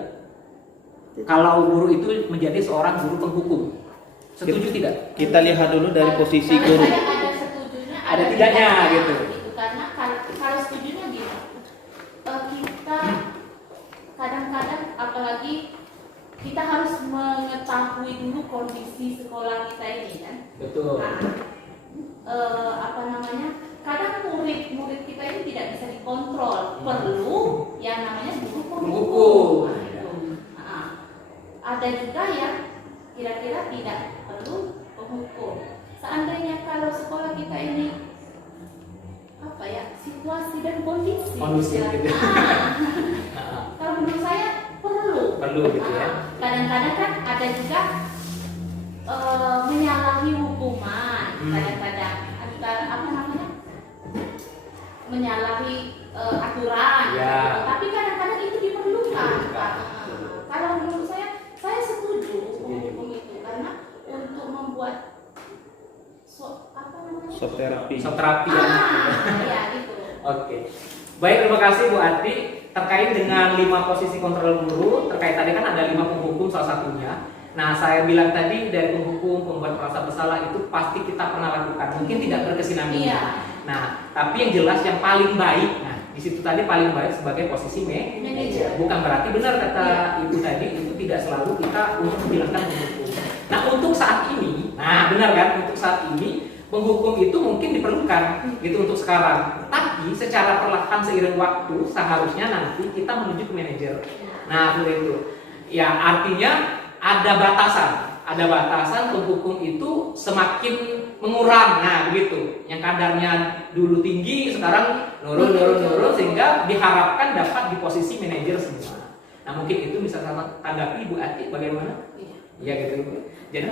Kalau guru itu menjadi seorang guru penghukum, setuju tidak? Kita lihat dulu dari posisi guru. Ada setujunya, Ada tidaknya gitu. Karena kalau setujunya gitu, kita kadang-kadang apalagi kita harus mengetahui dulu kondisi sekolah kita ini kan. Betul. Nah, apa namanya, kadang murid kita ini tidak bisa dikontrol, perlu yang namanya guru penghukum. Ada juga yang kira-kira tidak perlu penghukum. Seandainya kalau sekolah kita ini apa ya, situasi dan kondisi Kondusif gitu. kalau menurut saya perlu Gitu ya. kadang-kadang kan ada juga menyalahi hukuman, kadang-kadang apa namanya, menyalahi aturan, Ya. tapi kadang-kadang itu diperlukan, Pak. Kalau menurut saya setuju hukum itu, karena untuk membuat apa namanya, Shop terapi. Shop terapi ya. ya gitu. Oke. Baik, terima kasih Bu Ati. Terkait dengan 5 posisi kontrol guru, terkait tadi kan ada 5 penghukum salah satunya. Nah, saya bilang tadi dari penghukum, pembuat merasa bersalah itu pasti kita pernah lakukan. Mungkin tidak berkesinambungan. Iya. Nah, tapi yang jelas yang paling baik, nah di situ tadi paling baik sebagai posisi manajer. Bukan berarti benar kata Ibu tadi itu tidak selalu kita untuk menjelaskan penghukum. Nah, untuk saat ini, nah benar kan, untuk saat ini penghukum itu mungkin diperlukan gitu untuk sekarang. Tapi secara perlahan seiring waktu seharusnya nanti kita menuju ke manajer. Nah, seperti itu. Ya, artinya ada batasan penghukum itu semakin mengurang. Nah, begitu. Yang kadarnya dulu tinggi, sekarang nurun sehingga diharapkan dapat di posisi manajer semua. Nah, mungkin itu bisa sama tanggapi Bu Ati bagaimana? Iya gitu Bu. Jadi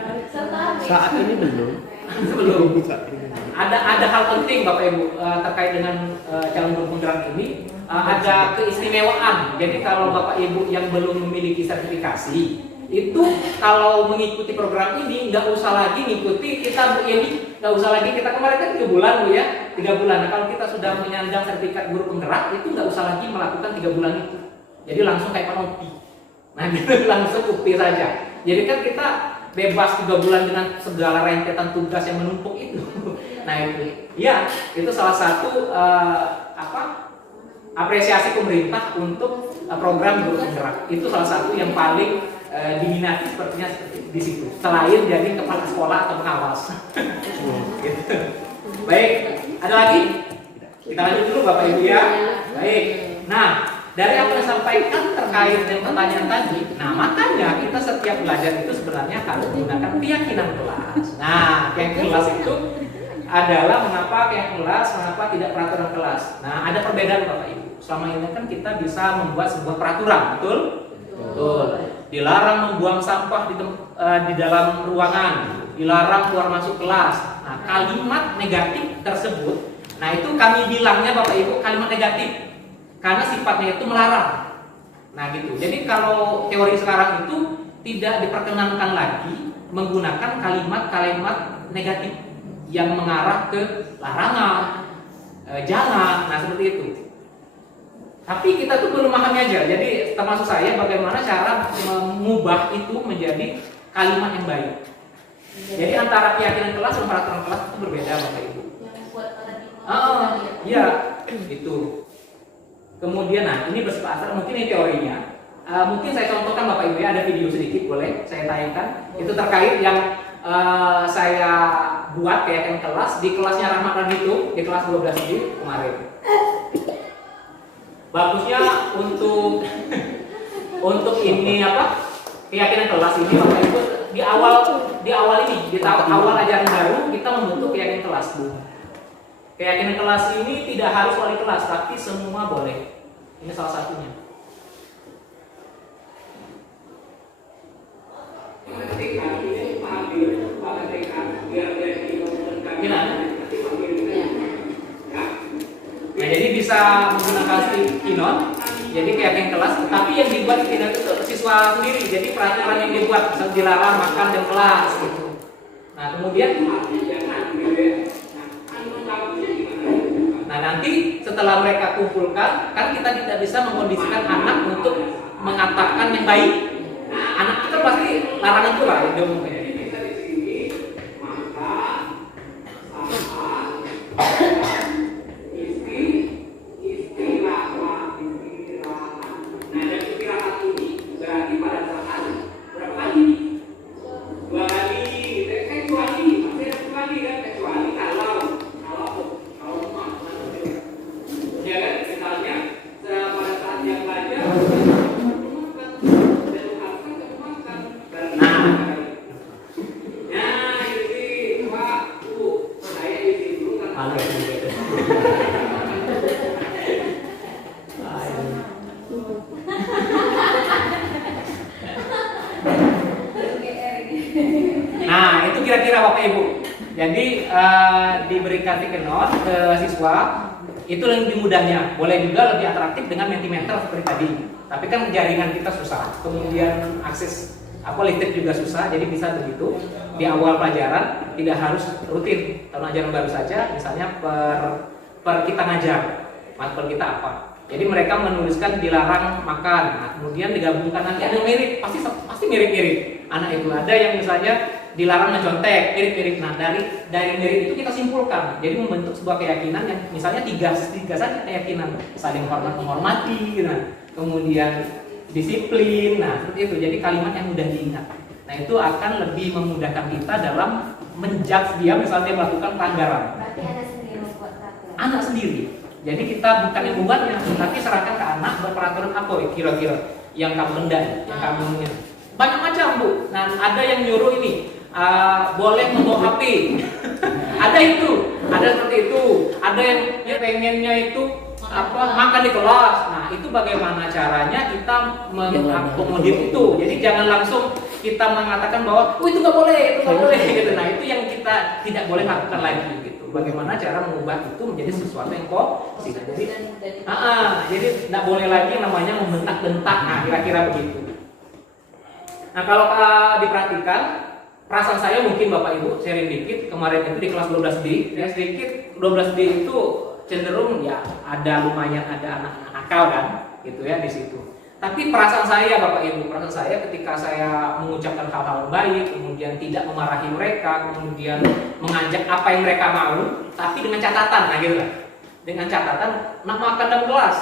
Saat ini belum. sebelum ada hal penting Bapak Ibu terkait dengan calon guru penggerak ini, ada keistimewaan. Jadi kalau Bapak Ibu yang belum memiliki sertifikasi itu kalau mengikuti program ini nggak usah lagi ngikuti kita ini, nggak usah lagi kita kemarin kan 3 bulan Bu ya, 3 bulan. Nah, kalau kita sudah menyandang sertifikat guru penggerak itu nggak usah lagi melakukan 3 bulan itu. Jadi langsung kayak panopi. Nah gitu langsung UP saja. Jadi kan kita bebas 3 bulan dengan segala rentetan tugas yang menumpuk itu. Nah itu, ya itu salah satu apresiasi pemerintah untuk program guru penggerak. Itu salah satu yang paling diminati sepertinya seperti di situ. Selain jadi kepala sekolah atau pengawas. Gitu. Baik, ada lagi? Kita lanjut dulu Bapak Ibu ya. Baik. Nah, dari apa yang disampaikan terkait dengan pertanyaan tadi, nah makanya kita setiap belajar itu sebenarnya harus menggunakan keyakinan kelas. Nah, keyakinan kelas itu adalah mengapa keyakinan kelas, mengapa tidak peraturan kelas. Nah, ada perbedaan Bapak Ibu. Selama ini kan kita bisa membuat sebuah peraturan, betul? Betul. Dilarang membuang sampah di dalam ruangan, dilarang keluar masuk kelas. Nah, kalimat negatif tersebut, nah itu kami bilangnya Bapak Ibu kalimat negatif. Karena sifatnya itu melarang. Nah gitu. Jadi kalau teori sekarang itu tidak diperkenankan lagi menggunakan kalimat-kalimat negatif yang mengarah ke larangan, jangan, nah seperti itu. Tapi kita tuh belum memahami aja. Jadi termasuk saya bagaimana cara mengubah itu menjadi kalimat yang baik. Jadi antara keyakinan kelas dan peraturan kelas itu berbeda Bapak Ibu. Yang buat paradigma. Iya, gitu. Kemudian, nah ini bersifat asal, mungkin ini teorinya. Mungkin saya contohkan Bapak Ibu ya, ada video sedikit boleh saya tayangkan. Itu terkait yang saya buat keyakinan kelas di kelasnya Rahmat Radito, di kelas 12 ini kemarin. Bagusnya untuk ini apa? Keyakinan kelas ini Bapak Ibu di awal ini, di tahun awal ajaran baru kita membentuk keyakinan kelas. Keyakinan kelas ini tidak harus wali kelas, tapi semua boleh. Ini salah satunya. Gimana? Nah, jadi bisa menggunakan kinon, jadi keyakinan kelas, tapi yang dibuat tidak itu siswa sendiri. Jadi peraturan yang dibuat, misal dilarang makan jam kelas gitu. Nah, kemudian nah nanti setelah mereka kumpulkan, kan kita tidak bisa mengkondisikan anak untuk mengatakan yang baik. Anak kita pasti larangan itu lah yang diomongin. Kecuali Jadi diberikan tikenot ke siswa itu lebih mudahnya. Boleh juga lebih atraktif dengan Mentimeter seperti tadi. Tapi kan jaringan kita susah. Kemudian akses listrik juga susah. Jadi bisa begitu. Di awal pelajaran tidak harus rutin. Tahun ajaran baru saja, misalnya per kita ngajar. Matkul kita apa? Jadi mereka menuliskan dilarang makan. Nah, kemudian digabungkan nanti ada mirip, pasti mirip-mirip. Anak itu ada yang misalnya dilarang mencontek, mirip-mirip. Nah, dari mirip itu kita simpulkan. Jadi membentuk sebuah keyakinan yang misalnya tiga saja keyakinan, saling menghormati, nah, kemudian disiplin. Nah, seperti itu. Jadi kalimat yang mudah diingat. Nah, itu akan lebih memudahkan kita dalam menjudge dia misalnya melakukan pelanggaran. Berarti anak sendiri membuat peraturan. Anak sendiri. Jadi kita bukan yang membuatnya, tapi serahkan ke anak berperaturan apa kira-kira yang kamu kendali, yang kamu ingin. Banyak macam Bu. Nah, ada yang nyuruh ini boleh membawa HP. Ada itu, ada seperti itu. Ada yang pengennya itu makan di kelas. Nah, itu bagaimana caranya kita mengakomodir itu. Jadi jangan langsung kita mengatakan bahwa itu nggak boleh, itu nggak boleh gitu. Nah, itu yang kita tidak boleh lakukan lagi gitu. Bagaimana cara mengubah itu menjadi sesuatu yang positif. Jadi tidak boleh lagi namanya membentak-bentak. Nah, kira-kira begitu. Nah, kalau diperhatikan, perasaan saya mungkin Bapak Ibu sharing dikit kemarin itu di kelas 12D, ya sedikit 12D itu cenderung ya ada lumayan ada anak-anak nakal kan, gitu ya di situ. Tapi perasaan saya Bapak Ibu, perasaan saya ketika saya mengucapkan hal-hal baik, kemudian tidak memarahi mereka, kemudian mengajak apa yang mereka mau, tapi dengan catatan, nah gitu kan. Dengan catatan nak makan dalam kelas,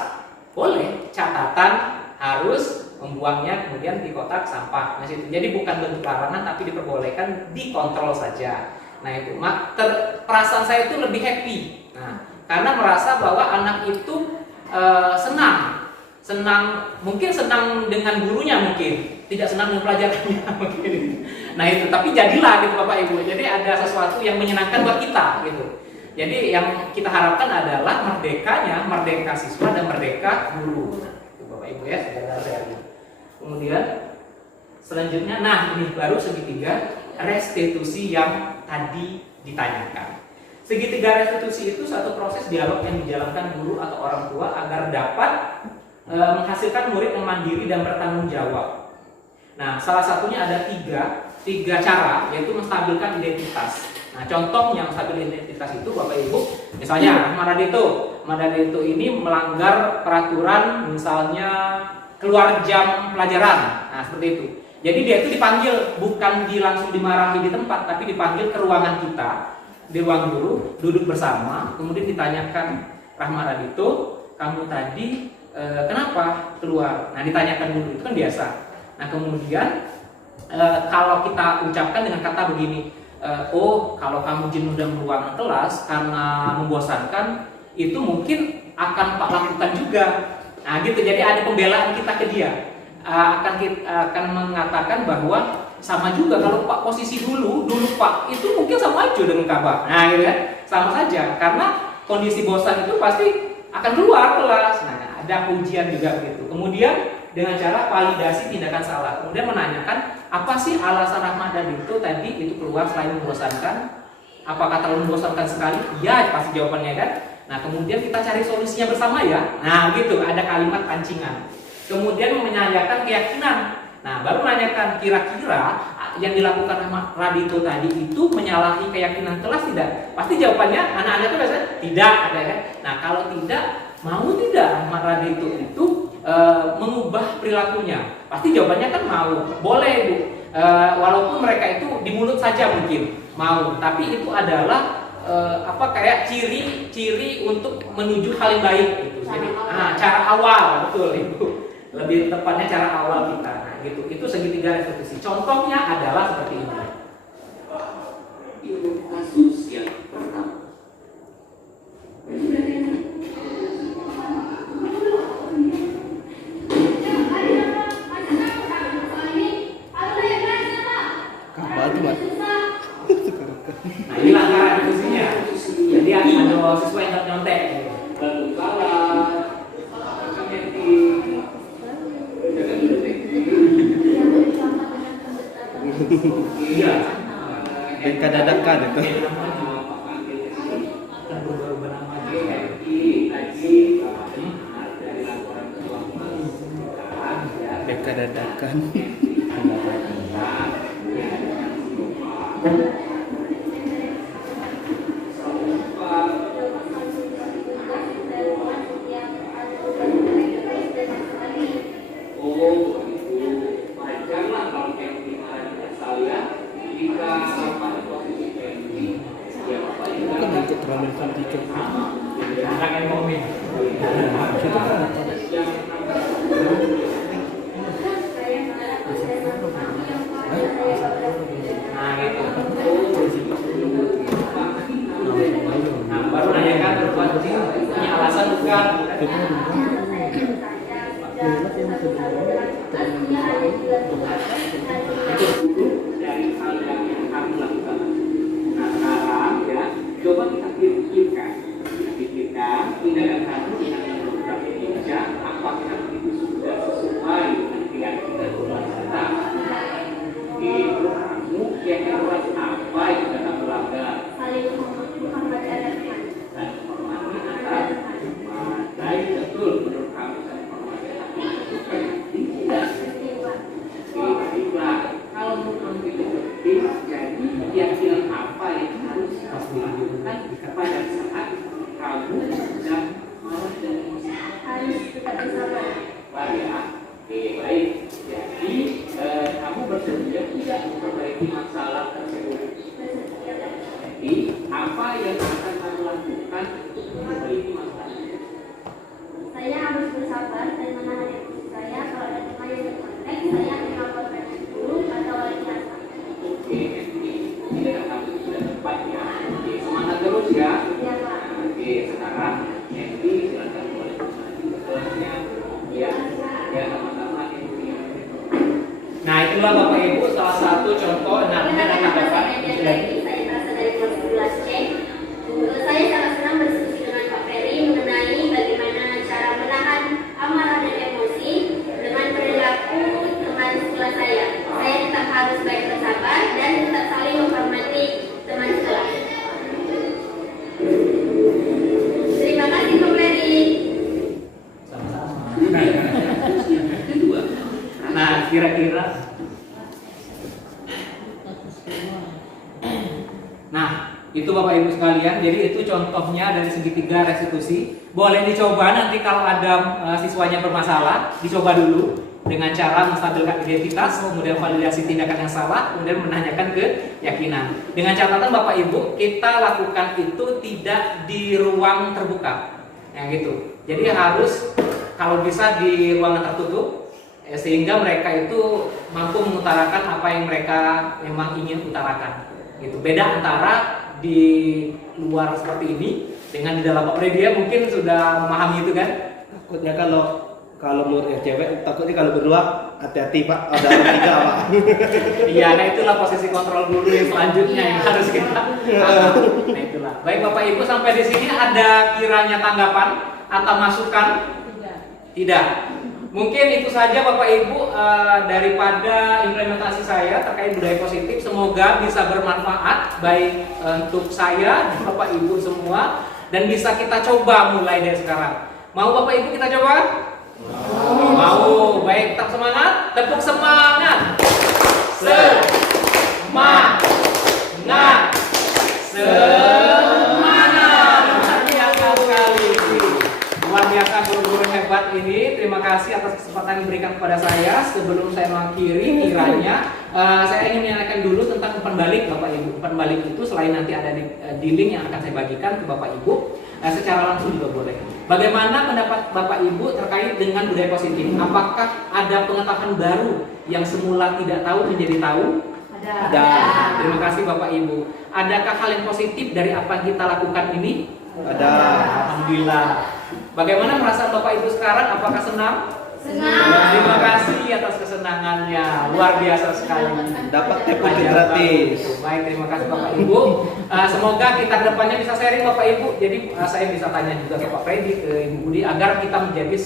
boleh. Catatan harus membuangnya kemudian di kotak sampah. Nah, situ. Jadi bukan bentuk larangan, tapi diperbolehkan, dikontrol saja. Nah itu, perasaan saya itu lebih happy. Nah, karena merasa bahwa anak itu senang, mungkin senang dengan gurunya mungkin, tidak senang dengan pelajarannya mungkin. Nah itu, tapi jadilah gitu Bapak Ibu. Jadi ada sesuatu yang menyenangkan buat kita gitu. Jadi yang kita harapkan adalah merdeka siswa dan merdeka guru. Nah, itu Bapak Ibu ya, saudara-saudari. Kemudian selanjutnya, nah ini baru segitiga restitusi yang tadi ditanyakan. Segitiga restitusi itu satu proses dialog yang dijalankan guru atau orang tua agar dapat menghasilkan murid yang mandiri dan bertanggung jawab. Nah, salah satunya ada tiga cara, yaitu menstabilkan identitas. Nah, contoh yang stabil identitas itu Bapak Ibu, misalnya Ahmad Radito ini melanggar peraturan, misalnya keluar jam pelajaran. Nah, seperti itu. Jadi dia itu dipanggil, bukan langsung dimarahi di tempat, tapi dipanggil ke ruangan kita, di ruang guru, duduk bersama, kemudian ditanyakan, Rahmat Radito, kamu tadi kenapa keluar? Nah, ditanyakan dulu, itu kan biasa. Nah, kemudian kalau kita ucapkan dengan kata begini, kalau kamu jenuh dan ruangan kelas karena membosankan, itu mungkin akan Pak lakukan juga. Nah, gitu. Jadi ada pembelaan kita ke dia. Akan mengatakan bahwa sama juga kalau Pak posisi dulu Pak itu mungkin sama aja dengan kabar. Nah, gitu kan? Sama saja karena kondisi bosan itu pasti akan keluar kelas. Nah, ada ujian juga begitu. Kemudian dengan cara validasi tindakan salah. Kemudian menanyakan apa sih alasan Ahmad Radito tadi itu keluar selain membosankan? Apakah terlalu membosankan sekali? Ya, pasti jawabannya kan. Nah, kemudian kita cari solusinya bersama ya. Nah, gitu, ada kalimat pancingan. Kemudian menanyakan keyakinan. Nah, baru menanyakan kira-kira yang dilakukan Ahmad Radito tadi itu menyalahi keyakinan kelas tidak? Pasti jawabannya anak-anak itu biasanya tidak, ada kan? Nah, kalau tidak, mau tidak Ahmad Radito itu mengubah perilakunya? Pasti jawabannya kan mau. Boleh Bu. Walaupun mereka itu di mulut saja mungkin mau, tapi itu adalah kayak ciri untuk menuju hal yang baik gitu. Jadi cara awal, betul Ibu. Lebih tepatnya cara awal kita. Nah, gitu. Itu segitiga restitusi. Contohnya adalah seperti ini. Kasus yang pertama. Kapal tuh, Mas. Nah, inilah cara restitusinya. Jadi ada siswa yang nyontek. Lalu Iya. Dan kadadakan itu. dadakan. Oh, begitu. Wajarlah kalau camping ada saya jika pada posisi camping ya Bapak Ibu Kan ikut ramai sama tiga. anak yang komen. Nah gitu. Nah baru nanyakan berbuat punya alasan bukan. Itu dulu dari hal yang kami lakukan. Nah sekarang ya, coba kita pikirkan tindakan kami dengan program Indonesia, apakah itu sudah sesuai dengan keyakinan umat kita? Itu kamu keyakinan apa yang sudah melanggar? Dan hormati antar umat. Baik, betul menurut kami dan hormati antar umat. Tidak. Baiklah, kalau menurut itu penting, jadi keyakinan apa yang harus kamu lakukan pada saat kamu sedang marah dan emosi? Baik ya. Oke, baik. Jadi kamu bersedia tidak memperbaiki masalah tersebut? Jadi apa yang akan kamu lakukan untuk memperbaiki masalah tersebut? Saya harus bersabar dan menahan emosi saya. Kalau ada tema yang berkonteks, saya akan melaporkan guru atau wali kelas. Oke, ini tidak kamu sudah tepat ya. Oke, semangat terus ya. Ya, Pak. Oke, sekarang Henry silakan boleh kembali ke kelasnya. Ya, ya sama-sama Henry. Nah, itulah Bapak Ibu salah satu contoh nanti akan dapat. Saya berasal dari kelas 11C. Saya sangat senang berdiskusi dengan Pak Ferry mengenai bagaimana cara menahan amarah dan emosi dengan perilaku teman sekelas saya. Saya tetap harus baik bersabar dan tetap saling menghormati teman sekelas. Terima kasih Pak Ferry. Sama-sama. Kedua. Nah, kira-kira Nah, itu Bapak Ibu sekalian, jadi itu contohnya dari segitiga restitusi. Boleh dicoba nanti kalau ada siswanya bermasalah, dicoba dulu dengan cara menstabilkan identitas, kemudian validasi tindakan yang salah, kemudian menanyakan keyakinan. Dengan catatan Bapak Ibu, kita lakukan itu tidak di ruang terbuka. Ya gitu. Jadi harus kalau bisa di ruangan tertutup, sehingga mereka itu mampu mengutarakan apa yang mereka memang ingin utarakan. Gitu. Beda antara di luar seperti ini dengan di dalam. Pak Freddy mungkin sudah memahami itu kan? Takutnya kalau muridnya cewek, takutnya kalau berdua hati-hati Pak, ada orang tiga Pak. Iya, nah itulah posisi kontrol dulu yang selanjutnya yang harus kita tangkap. Nah itulah. Baik Bapak Ibu, sampai di sini ada kiranya tanggapan atau masukan? Tidak. Mungkin itu saja Bapak Ibu daripada implementasi saya terkait budaya positif. Semoga bisa bermanfaat baik untuk saya dan Bapak Ibu semua, dan bisa kita coba mulai dari sekarang. Mau Bapak Ibu kita coba? Mau. Baik, tetap semangat. Tepuk semangat. Semangat. Semangat. Luar biasa sekali. Luar biasa guru-guru hebat ini. Terima kasih atas kesempatan yang diberikan kepada saya. Sebelum saya mengakhiri, kiranya saya ingin menanyakan dulu tentang umpan balik Bapak Ibu. Umpan balik itu selain nanti ada di link yang akan saya bagikan ke Bapak Ibu, secara langsung juga boleh. Bagaimana pendapat Bapak Ibu terkait dengan budaya positif? Apakah ada pengetahuan baru yang semula tidak tahu menjadi tahu? Ada. Terima kasih Bapak Ibu. Adakah hal yang positif dari apa yang kita lakukan ini? Ada. Alhamdulillah. Bagaimana perasaan Bapak Ibu sekarang? Apakah senang? Senang. Terima kasih atas kesenangannya. Luar biasa sekali. Dapat TPK gratis. Baik, terima kasih Bapak Ibu. Semoga kita kedepannya bisa sharing Bapak Ibu. Jadi saya bisa tanya juga ke Pak Freddy, ke Ibu Budi, agar kita menjadi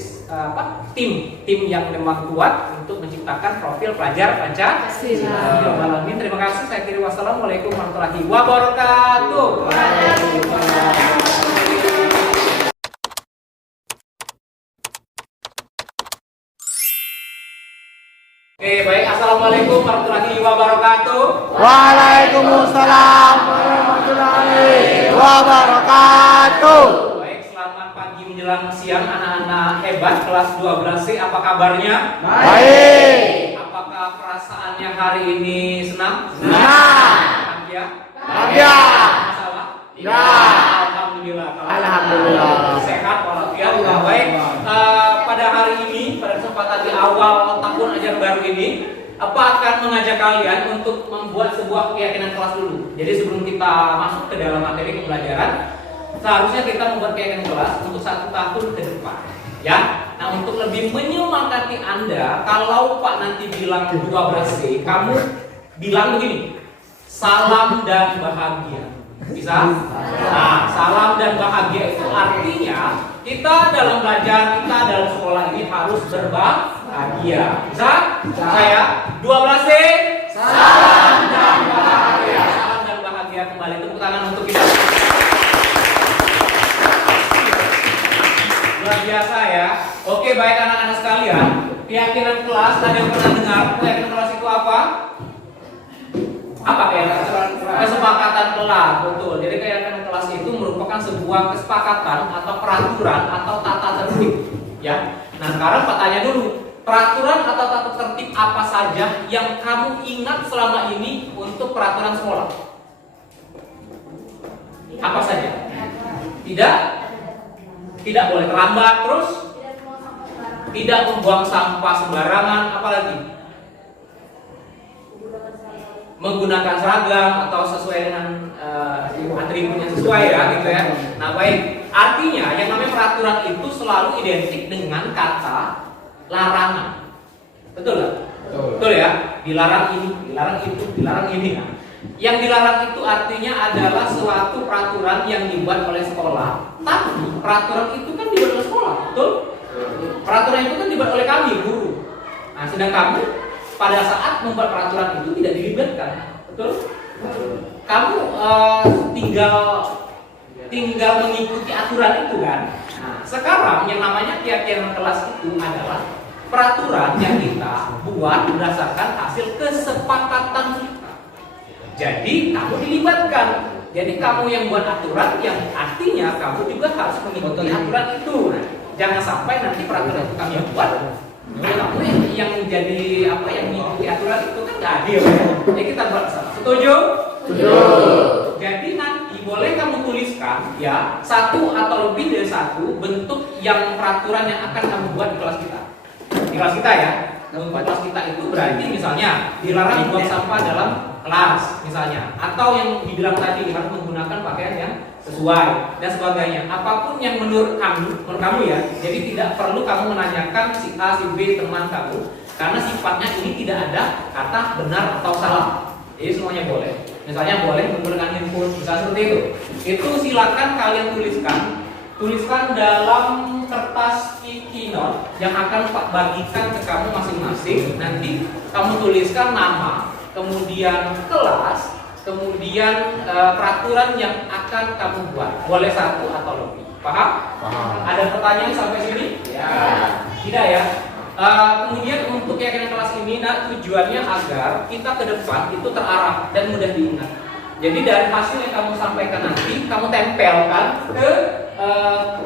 tim yang memang kuat untuk menciptakan profil pelajar Pancasila. Terima kasih. Saya kira wassalamualaikum warahmatullahi wabarakatuh. Oke, baik. Assalamualaikum warahmatullahi wabarakatuh. Waalaikumsalam warahmatullahi wabarakatuh. Baik, selamat pagi menjelang siang anak-anak hebat kelas 12C. Apa kabarnya? Baik. Apakah perasaannya hari ini senang? Bahagia? Bahagia. Masalah? Ya. Alhamdulillah. Alhamdulillah. Sehat walafiat. Baik. Pada hari ini, pada kesempatan di awal tahun ajaran baru ini, apa akan mengajak kalian untuk membuat sebuah keyakinan kelas dulu. Jadi sebelum kita masuk ke dalam materi pembelajaran, seharusnya kita membuat keyakinan kelas untuk 1 tahun ke depan. Ya, nah untuk lebih menyemangati Anda, kalau Pak nanti bilang 12C, kamu bilang begini, salam dan bahagia. Bisa? Nah, salam dan bahagia itu artinya kita dalam belajar, kita dalam sekolah ini harus berbahagia. Bisa? Saya 12C, salam dan bahagia. Salam dan bahagia. Kembali tepuk tangan untuk kita. Luar biasa ya. Oke, baik anak-anak sekalian, keyakinan kelas, ada yang pernah dengar keyakinan kelas itu apa? Apa keyakinan kelas? Kesepakatan kelas, betul. Jadi keyakinan kelas itu merupakan sebuah kesepakatan atau peraturan atau tata tertib. Ya. Nah, sekarang Pak tanya dulu, peraturan atau tata tertib apa saja yang kamu ingat selama ini untuk peraturan sekolah? Apa saja? Tidak boleh terlambat, terus tidak membuang sampah sembarangan, apalagi menggunakan seragam atau sesuai dengan atributnya sesuai ya gitu ya. Nah baik, artinya yang namanya peraturan itu selalu identik dengan kata larangan, betul nggak? Betul ya, dilarang ini, dilarang itu, dilarang ini. Nah, yang dilarang itu artinya adalah suatu peraturan yang dibuat oleh sekolah, tapi peraturan itu kan dibuat oleh sekolah, betul? Peraturan itu kan dibuat oleh kami, guru. Nah, sedang kamu pada saat membuat peraturan itu tidak dilibatkan, betul? Kamu tinggal mengikuti aturan itu kan. Nah, sekarang yang namanya keyakinan kelas itu adalah peraturan yang kita buat berdasarkan hasil kesepakatan kita. Jadi kamu dilibatkan. Jadi kamu yang buat aturan, yang artinya kamu juga harus mengikuti aturan itu. Nah, jangan sampai nanti peraturan itu kami buat, kamu yang jadi apa yang mengikuti aturan itu kan nggak adil. Jadi kita buat bersama. Setuju? Setuju. Jadi nanti boleh kamu tuliskan ya 1 atau lebih dari 1 bentuk yang peraturan yang akan kamu buat di kelas kita. Di kelas kita ya. Untuk kelas kita itu berarti misalnya dilarang buang sampah dalam kelas misalnya, atau yang dibilang tadi harus menggunakan pakaian yang sesuai dan sebagainya. Apapun yang menurut kamu ya. Jadi tidak perlu kamu menanyakan si A, si B teman kamu, karena sifatnya ini tidak ada kata benar atau salah. Jadi semuanya boleh. Misalnya boleh menggunakan handphone, misalnya seperti itu. Itu silakan kalian tuliskan dalam kertas sticky note yang akan Pak bagikan ke kamu masing-masing. Nanti kamu tuliskan nama, kemudian kelas, kemudian peraturan yang akan kamu buat. Boleh 1 atau lebih. Paham? Paham. Ada pertanyaan sampai sini? Ya. Tidak ya? Kemudian untuk keyakinan kelas ini, nah, tujuannya agar kita ke depan itu terarah dan mudah diingat. Jadi dari hasil yang kamu sampaikan nanti, kamu tempelkan ke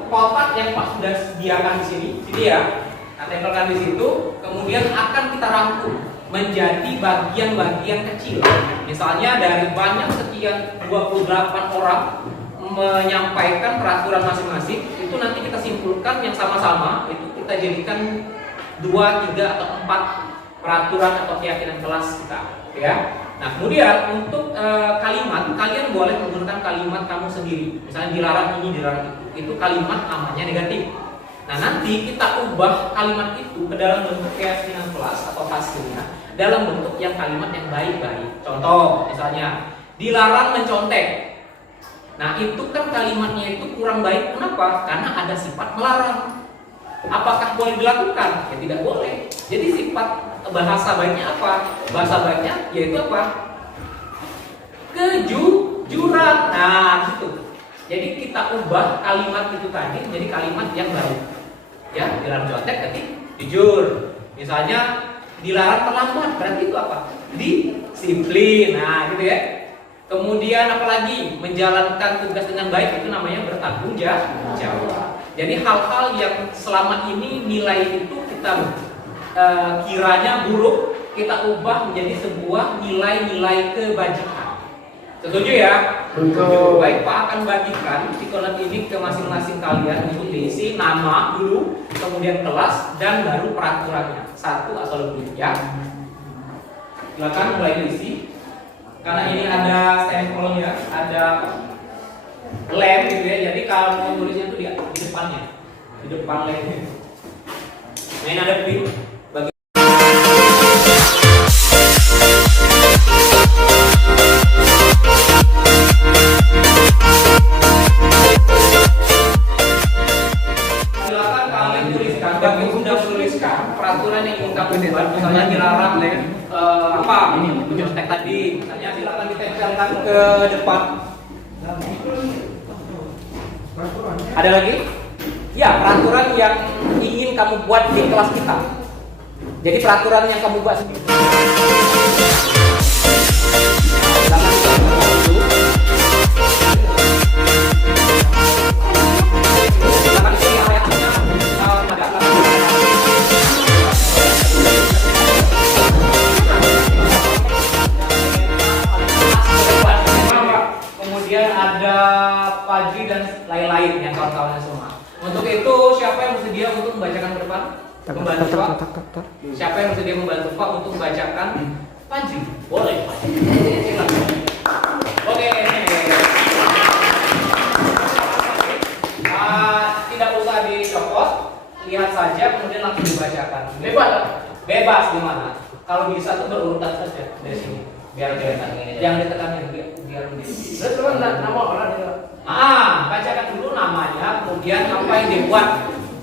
kotak yang Pak sudah sediakan di sini ya. Nah, tempelkan di situ, kemudian akan kita rangkum menjadi bagian-bagian kecil. Misalnya dari banyak sekian 28 orang menyampaikan peraturan masing-masing, itu nanti kita simpulkan yang sama-sama, itu kita jadikan 2, 3 atau 4 peraturan atau keyakinan kelas kita, ya. Nah, kemudian untuk kalimat, kalian boleh menggunakan kalimat kamu sendiri. Misalnya dilarang ini, dilarang itu kalimat amannya negatif. Nah, nanti kita ubah kalimat itu ke dalam bentuk keyakinan kelas atau hasilnya dalam bentuk yang kalimat yang baik-baik. Contoh, misalnya dilarang mencontek. Nah, itu kan kalimatnya itu kurang baik. Kenapa? Karena ada sifat melarang. Apakah boleh dilakukan? Ya tidak boleh. Jadi sifat bahasa baiknya apa? Bahasa baiknya yaitu apa? Kejujuran. Nah, gitu. Jadi kita ubah kalimat itu tadi menjadi kalimat yang baik. Ya, dilarang contek ketik jujur. Misalnya Dilarang terlambat, berarti itu apa? Disiplin. Nah, gitu ya. Kemudian apalagi menjalankan tugas dengan baik, itu namanya bertanggung jawab. Jadi hal-hal yang selama ini nilai itu kita kiranya buruk, kita ubah menjadi sebuah nilai-nilai kebajikan. Setuju ya? Betul. Baik, Pak akan bagikan psikolat ini ke masing-masing kalian untuk diisi nama dulu, kemudian kelas, dan baru peraturannya. Satu atau lebih ya. Silakan mulai diisi. Karena ini ada stempelnya, ada lem gitu ya. Jadi kalau mau tulisnya itu di depannya, di depan lemnya. Nah, ini ada pin. Silakan kalian tuliskan. Bagi sudah menuliskan peraturan yang ingin kamu buat, misalnya dilarang apa? Ini nyontek tadi. Misalnya silakan ditempelkan ke depan. Ada lagi? Ya, peraturan yang ingin kamu buat di kelas kita. Jadi peraturan yang kamu buat sendiri. Silakan ditempelkan dulu. Silakan isi ayatnya. Kemudian ada Fajri dan lain-lain yang kawan-kawannya semua. Untuk itu siapa yang bersedia untuk membacakan ke depan? Membantu Pak. Siapa yang bersedia membantu Pak untuk membacakan? Fajri, boleh. Silakan. Oke. Tidak usah dicopot, lihat saja kemudian langsung dibacakan. Bebas. Bebas gimana? Kalau bisa tuh berurutan saja dari sini. Biar kelihatan ini. Yang ditekanin biar lebih. Nama orang itu. Bacakan dulu namanya, kemudian apa yang dibuat.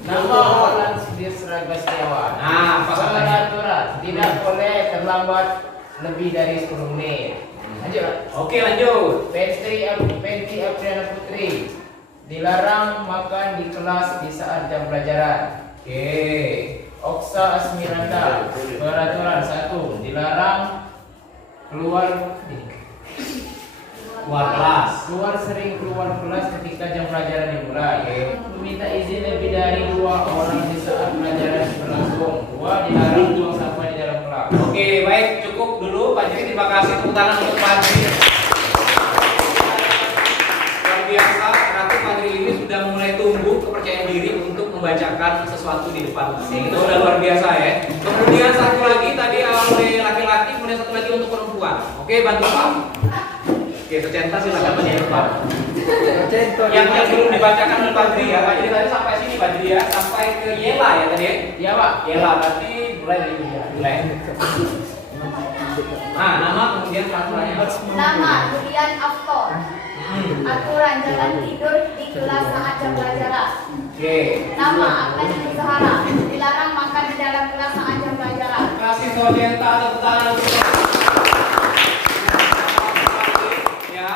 Nama Olan Sudirga Setiawan. Peraturan tidak boleh terlambat lebih dari 10 menit. Lanjut. Oke, lanjut. Penti Apriana Putri. Dilarang makan di kelas di saat jam pelajaran. Oke. Oksa Asmiranda. Peraturan 1. Dilarang keluar sering keluar kelas ketika jam pelajaran dimulai. Meminta izin lebih dari 2 orang di saat pelajaran berlangsung. 2. Dilarang buang sampah di dalam kelas. Oke, baik, cukup dulu Pak Jiri. Terima kasih, tepuk tangan untuk Pak Jiri. Luar biasa, berarti Pak Jiri ini sudah mulai tumbuh kepercayaan diri untuk membacakan sesuatu di depan. Itu udah luar biasa ya. Kemudian satu lagi tadi oleh laki-laki, kemudian satu lagi untuk perempuan. Oke, bantu Pak. Oke, secenta silakan menjadi Pak. Yang belum dibacakan oleh Pak Jiri ya. Pak Jiri tadi sampai sini Pak Jiri ya, sampai ke Yela ya tadi ya. Iya Pak. Yela berarti mulai dari ya. Mulai. Nah, nama kemudian peraturannya. Nama Julian Afton. Aturan jangan tidur di kelas saat jam pelajaran. Oke. Nama Agnes Zahara. Dilarang makan di dalam kelas saat jam pelajaran. Kasih Sodienta tepuk tangan untuk ya.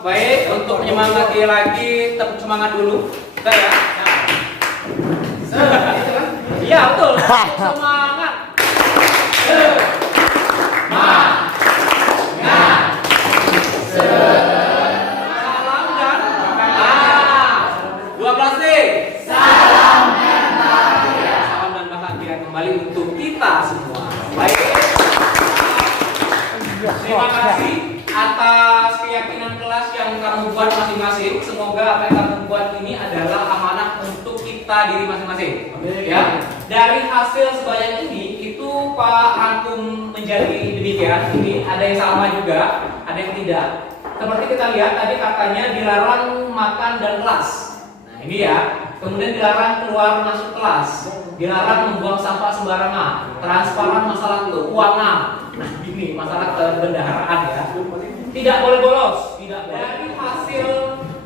Baik, untuk menyemangati lagi, tepuk semangat dulu. Kita ya. Iya betul. Semangat. Salam dan 12 deh. Salam dan bahagia kembali untuk kita semua. Baik. Terima kasih atas keyakinan kelas yang kamu buat masing-masing. Semoga apa yang kamu buat ini adalah amanah untuk kita diri masing-masing. Ya. Dari hasil sebanyak ini itu Pak rangkum menjadi demikian. Ini ada yang sama juga, ada yang tidak. Seperti kita lihat tadi katanya dilarang makan dan kelas. Nah ini ya. Kemudian dilarang keluar masuk kelas, dilarang membuang sampah sembarangan, transparan masalah keuangan. Nah ini masalah kebendaharaan ya. Tidak boleh bolos. Tidak boleh. Dari hasil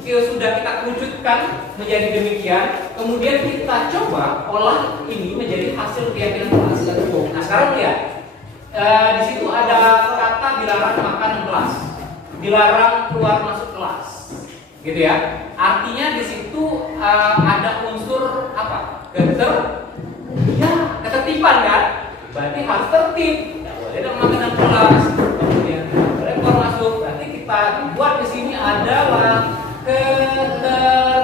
yang sudah kita wujudkan menjadi demikian, kemudian kita coba olah ini menjadi hasil keyakinan kelas. Nah sekarang lihat, di situ ada kata dilarang makan dan kelas, dilarang keluar masuk kelas, gitu ya. Artinya di situ ada unsur apa? Ketertiban kan? berarti harus tertib. Tidak boleh ada makanan kelas. Kemudian tidak boleh keluar masuk. Berarti kita buat di sini adalah ketertiban.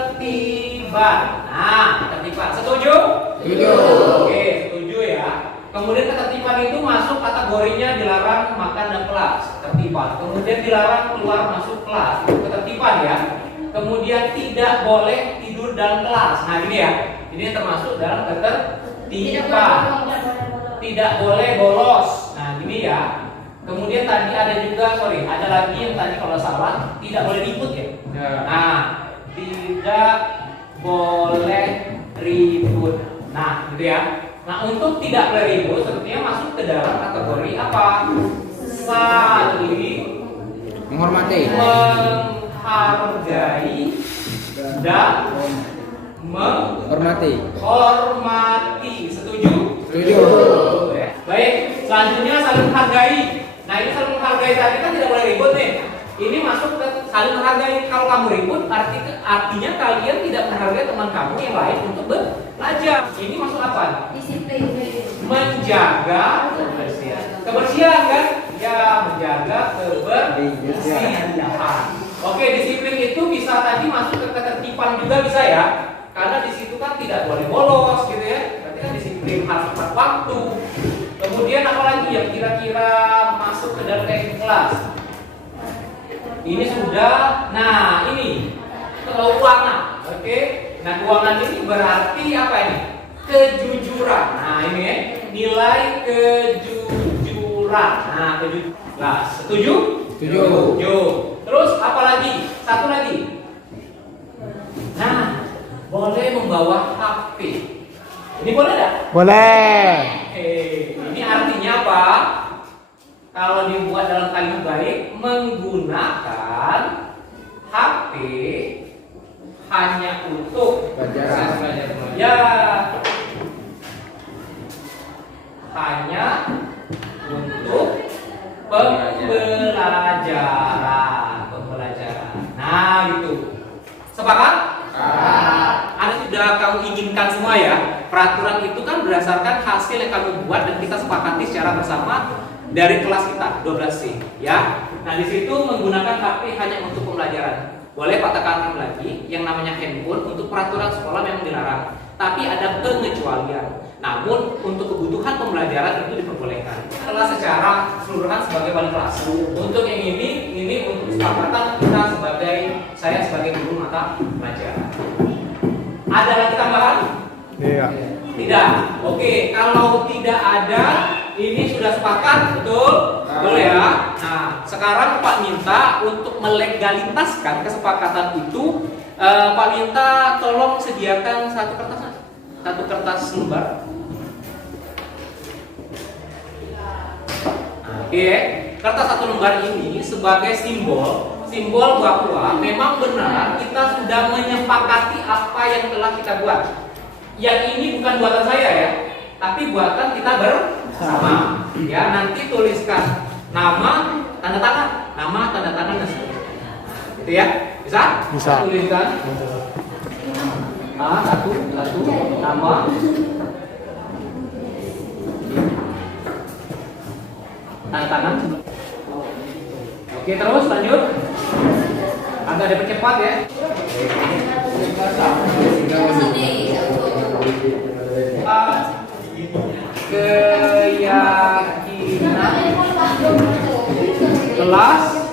Nah, ketertiban. Setuju? Setuju. Oke, setuju ya. Kemudian ketertiban itu masuk kategorinya dilarang makan dalam kelas, ketertiban. Kemudian dilarang keluar masuk kelas, itu ketertiban ya. Kemudian tidak boleh tidur dalam kelas. Nah, ini ya. Ini termasuk dalam ketertiban. Tidak boleh bolos. Nah, ini ya. Kemudian tadi ada juga, ada lagi yang tadi kalau salah, tidak boleh ribut ya. Nah, tidak boleh ribut. Nah, gitu ya. Nah, untuk tidak boleh ribut sebetulnya masuk ke dalam kategori apa? Saling Menghormati. menghargai dan Hormati. menghormati. Setuju? Setuju. Baik, selanjutnya saling menghargai. Nah, ini saling menghargai tadi kan tidak boleh ribut nih. Ini masuk ke saling menghargai. Kalau kamu ribut, artinya kalian tidak menghargai teman kamu yang lain untuk belajar. Ini masuk apa? Disiplin. Menjaga kebersihan kan? Ya, menjaga kebersihan. Oke, disiplin itu bisa tadi masuk ke ketertiban juga bisa ya. Karena di situ kan tidak boleh bolos gitu ya. Berarti kan disiplin harus tepat waktu. Kemudian apa lagi yang kira-kira masuk ke dalam kelas? Ini sudah. Nah, ini keuangan. Oke. Nah, keuangan ini berarti apa ini? Kejujuran. Nah, ini ya. Nilai kejujuran. Nah, kejujuran. Nah, setuju? Setuju. Terus apa lagi? Satu lagi. Nah, boleh membawa HP. Ini boleh enggak? Boleh. Ini artinya apa? Kalau dibuat dalam kalimat baik, menggunakan HP hanya untuk Pelajaran. ya, hanya untuk pembelajaran. Nah, gitu. Sepakat? Anda sudah kamu inginkan semua ya. Peraturan itu kan berdasarkan hasil yang kamu buat dan kita sepakati secara bersama dari kelas kita 12C ya. Nah, di situ menggunakan HP hanya untuk pembelajaran. Boleh Pak tekankan lagi, yang namanya handphone untuk peraturan sekolah memang dilarang. Tapi ada pengecualian. Namun untuk kebutuhan pembelajaran itu diperbolehkan. Kelas secara keseluruhan sebagai wali kelas. Untuk yang ini untuk kesepakatan kita saya sebagai guru mata pelajaran. Ada lagi tambahan? Iya. Tidak. Oke, kalau tidak ada, ini sudah sepakat, betul? Betul ya. Nah, sekarang Pak minta untuk melegalitaskan kesepakatan itu, Pak minta tolong sediakan satu kertas lembar. Oke, kertas satu lembar ini sebagai simbol bahwa memang benar kita sudah menyepakati apa yang telah kita buat. Yang ini bukan buatan saya ya, tapi buatan kita bersama. Ya, nanti tuliskan nama, tanda tangan, dan seterusnya. Gitu ya, bisa? Bisa. Tuliskan. Satu, nama. Tanda tangan. Oke, terus lanjut. Agak dipercepat ya. Keyakinan kelas 12.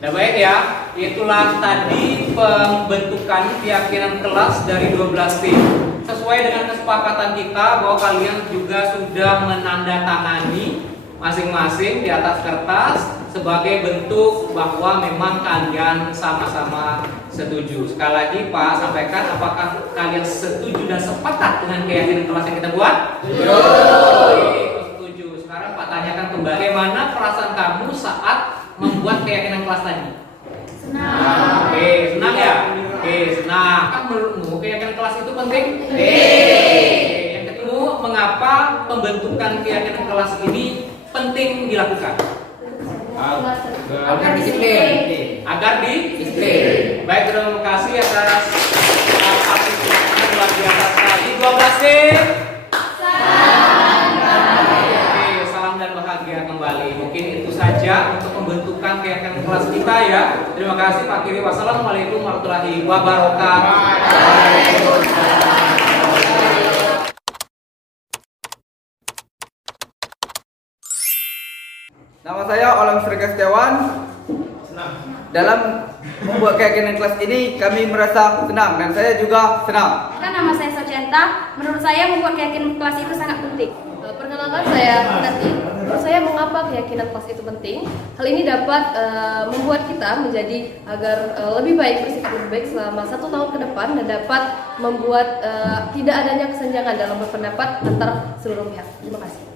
Nah, baik ya. Itulah tadi pembentukan keyakinan kelas dari 12P. Sesuai dengan kesepakatan kita bahwa kalian juga sudah menandatangani masing-masing di atas kertas sebagai bentuk bahwa memang kalian sama-sama setuju. Sekali lagi Pak sampaikan, apakah kalian setuju dan sepakat dengan keyakinan kelas yang kita buat? Setuju. Sekarang Pak tanyakan kembali, bagaimana perasaan kamu saat membuat keyakinan kelas tadi? Senang. Oke, senang ya? Oke, senang. Kan menurutmu keyakinan kelas itu penting? Yang kedua, mengapa pembentukan keyakinan kelas ini penting dilakukan? Agar disiplin. Agar disiplin. Baik, terima kasih atas partisipasinya luar biasa sekali. 12 tim. Oke, salam dan bahagia kembali. Mungkin itu saja untuk pembentukan keyakinan kelas kita ya. Terima kasih Pak Kiri. Wassalamualaikum warahmatullahi wabarakatuh. Nama saya Olam Srega Setiawan. Dalam membuat keyakinan kelas ini kami merasa senang dan saya juga senang. Nama saya Socenta. Menurut saya membuat keyakinan kelas itu sangat penting. Perkenalkan saya Kinati. Menurut saya mengapa keyakinan kelas itu penting? Hal ini dapat membuat kita menjadi agar lebih baik, bersikap lebih baik selama 1 tahun ke depan dan dapat membuat tidak adanya kesenjangan dalam berpendapat antar seluruh pihak. Terima kasih.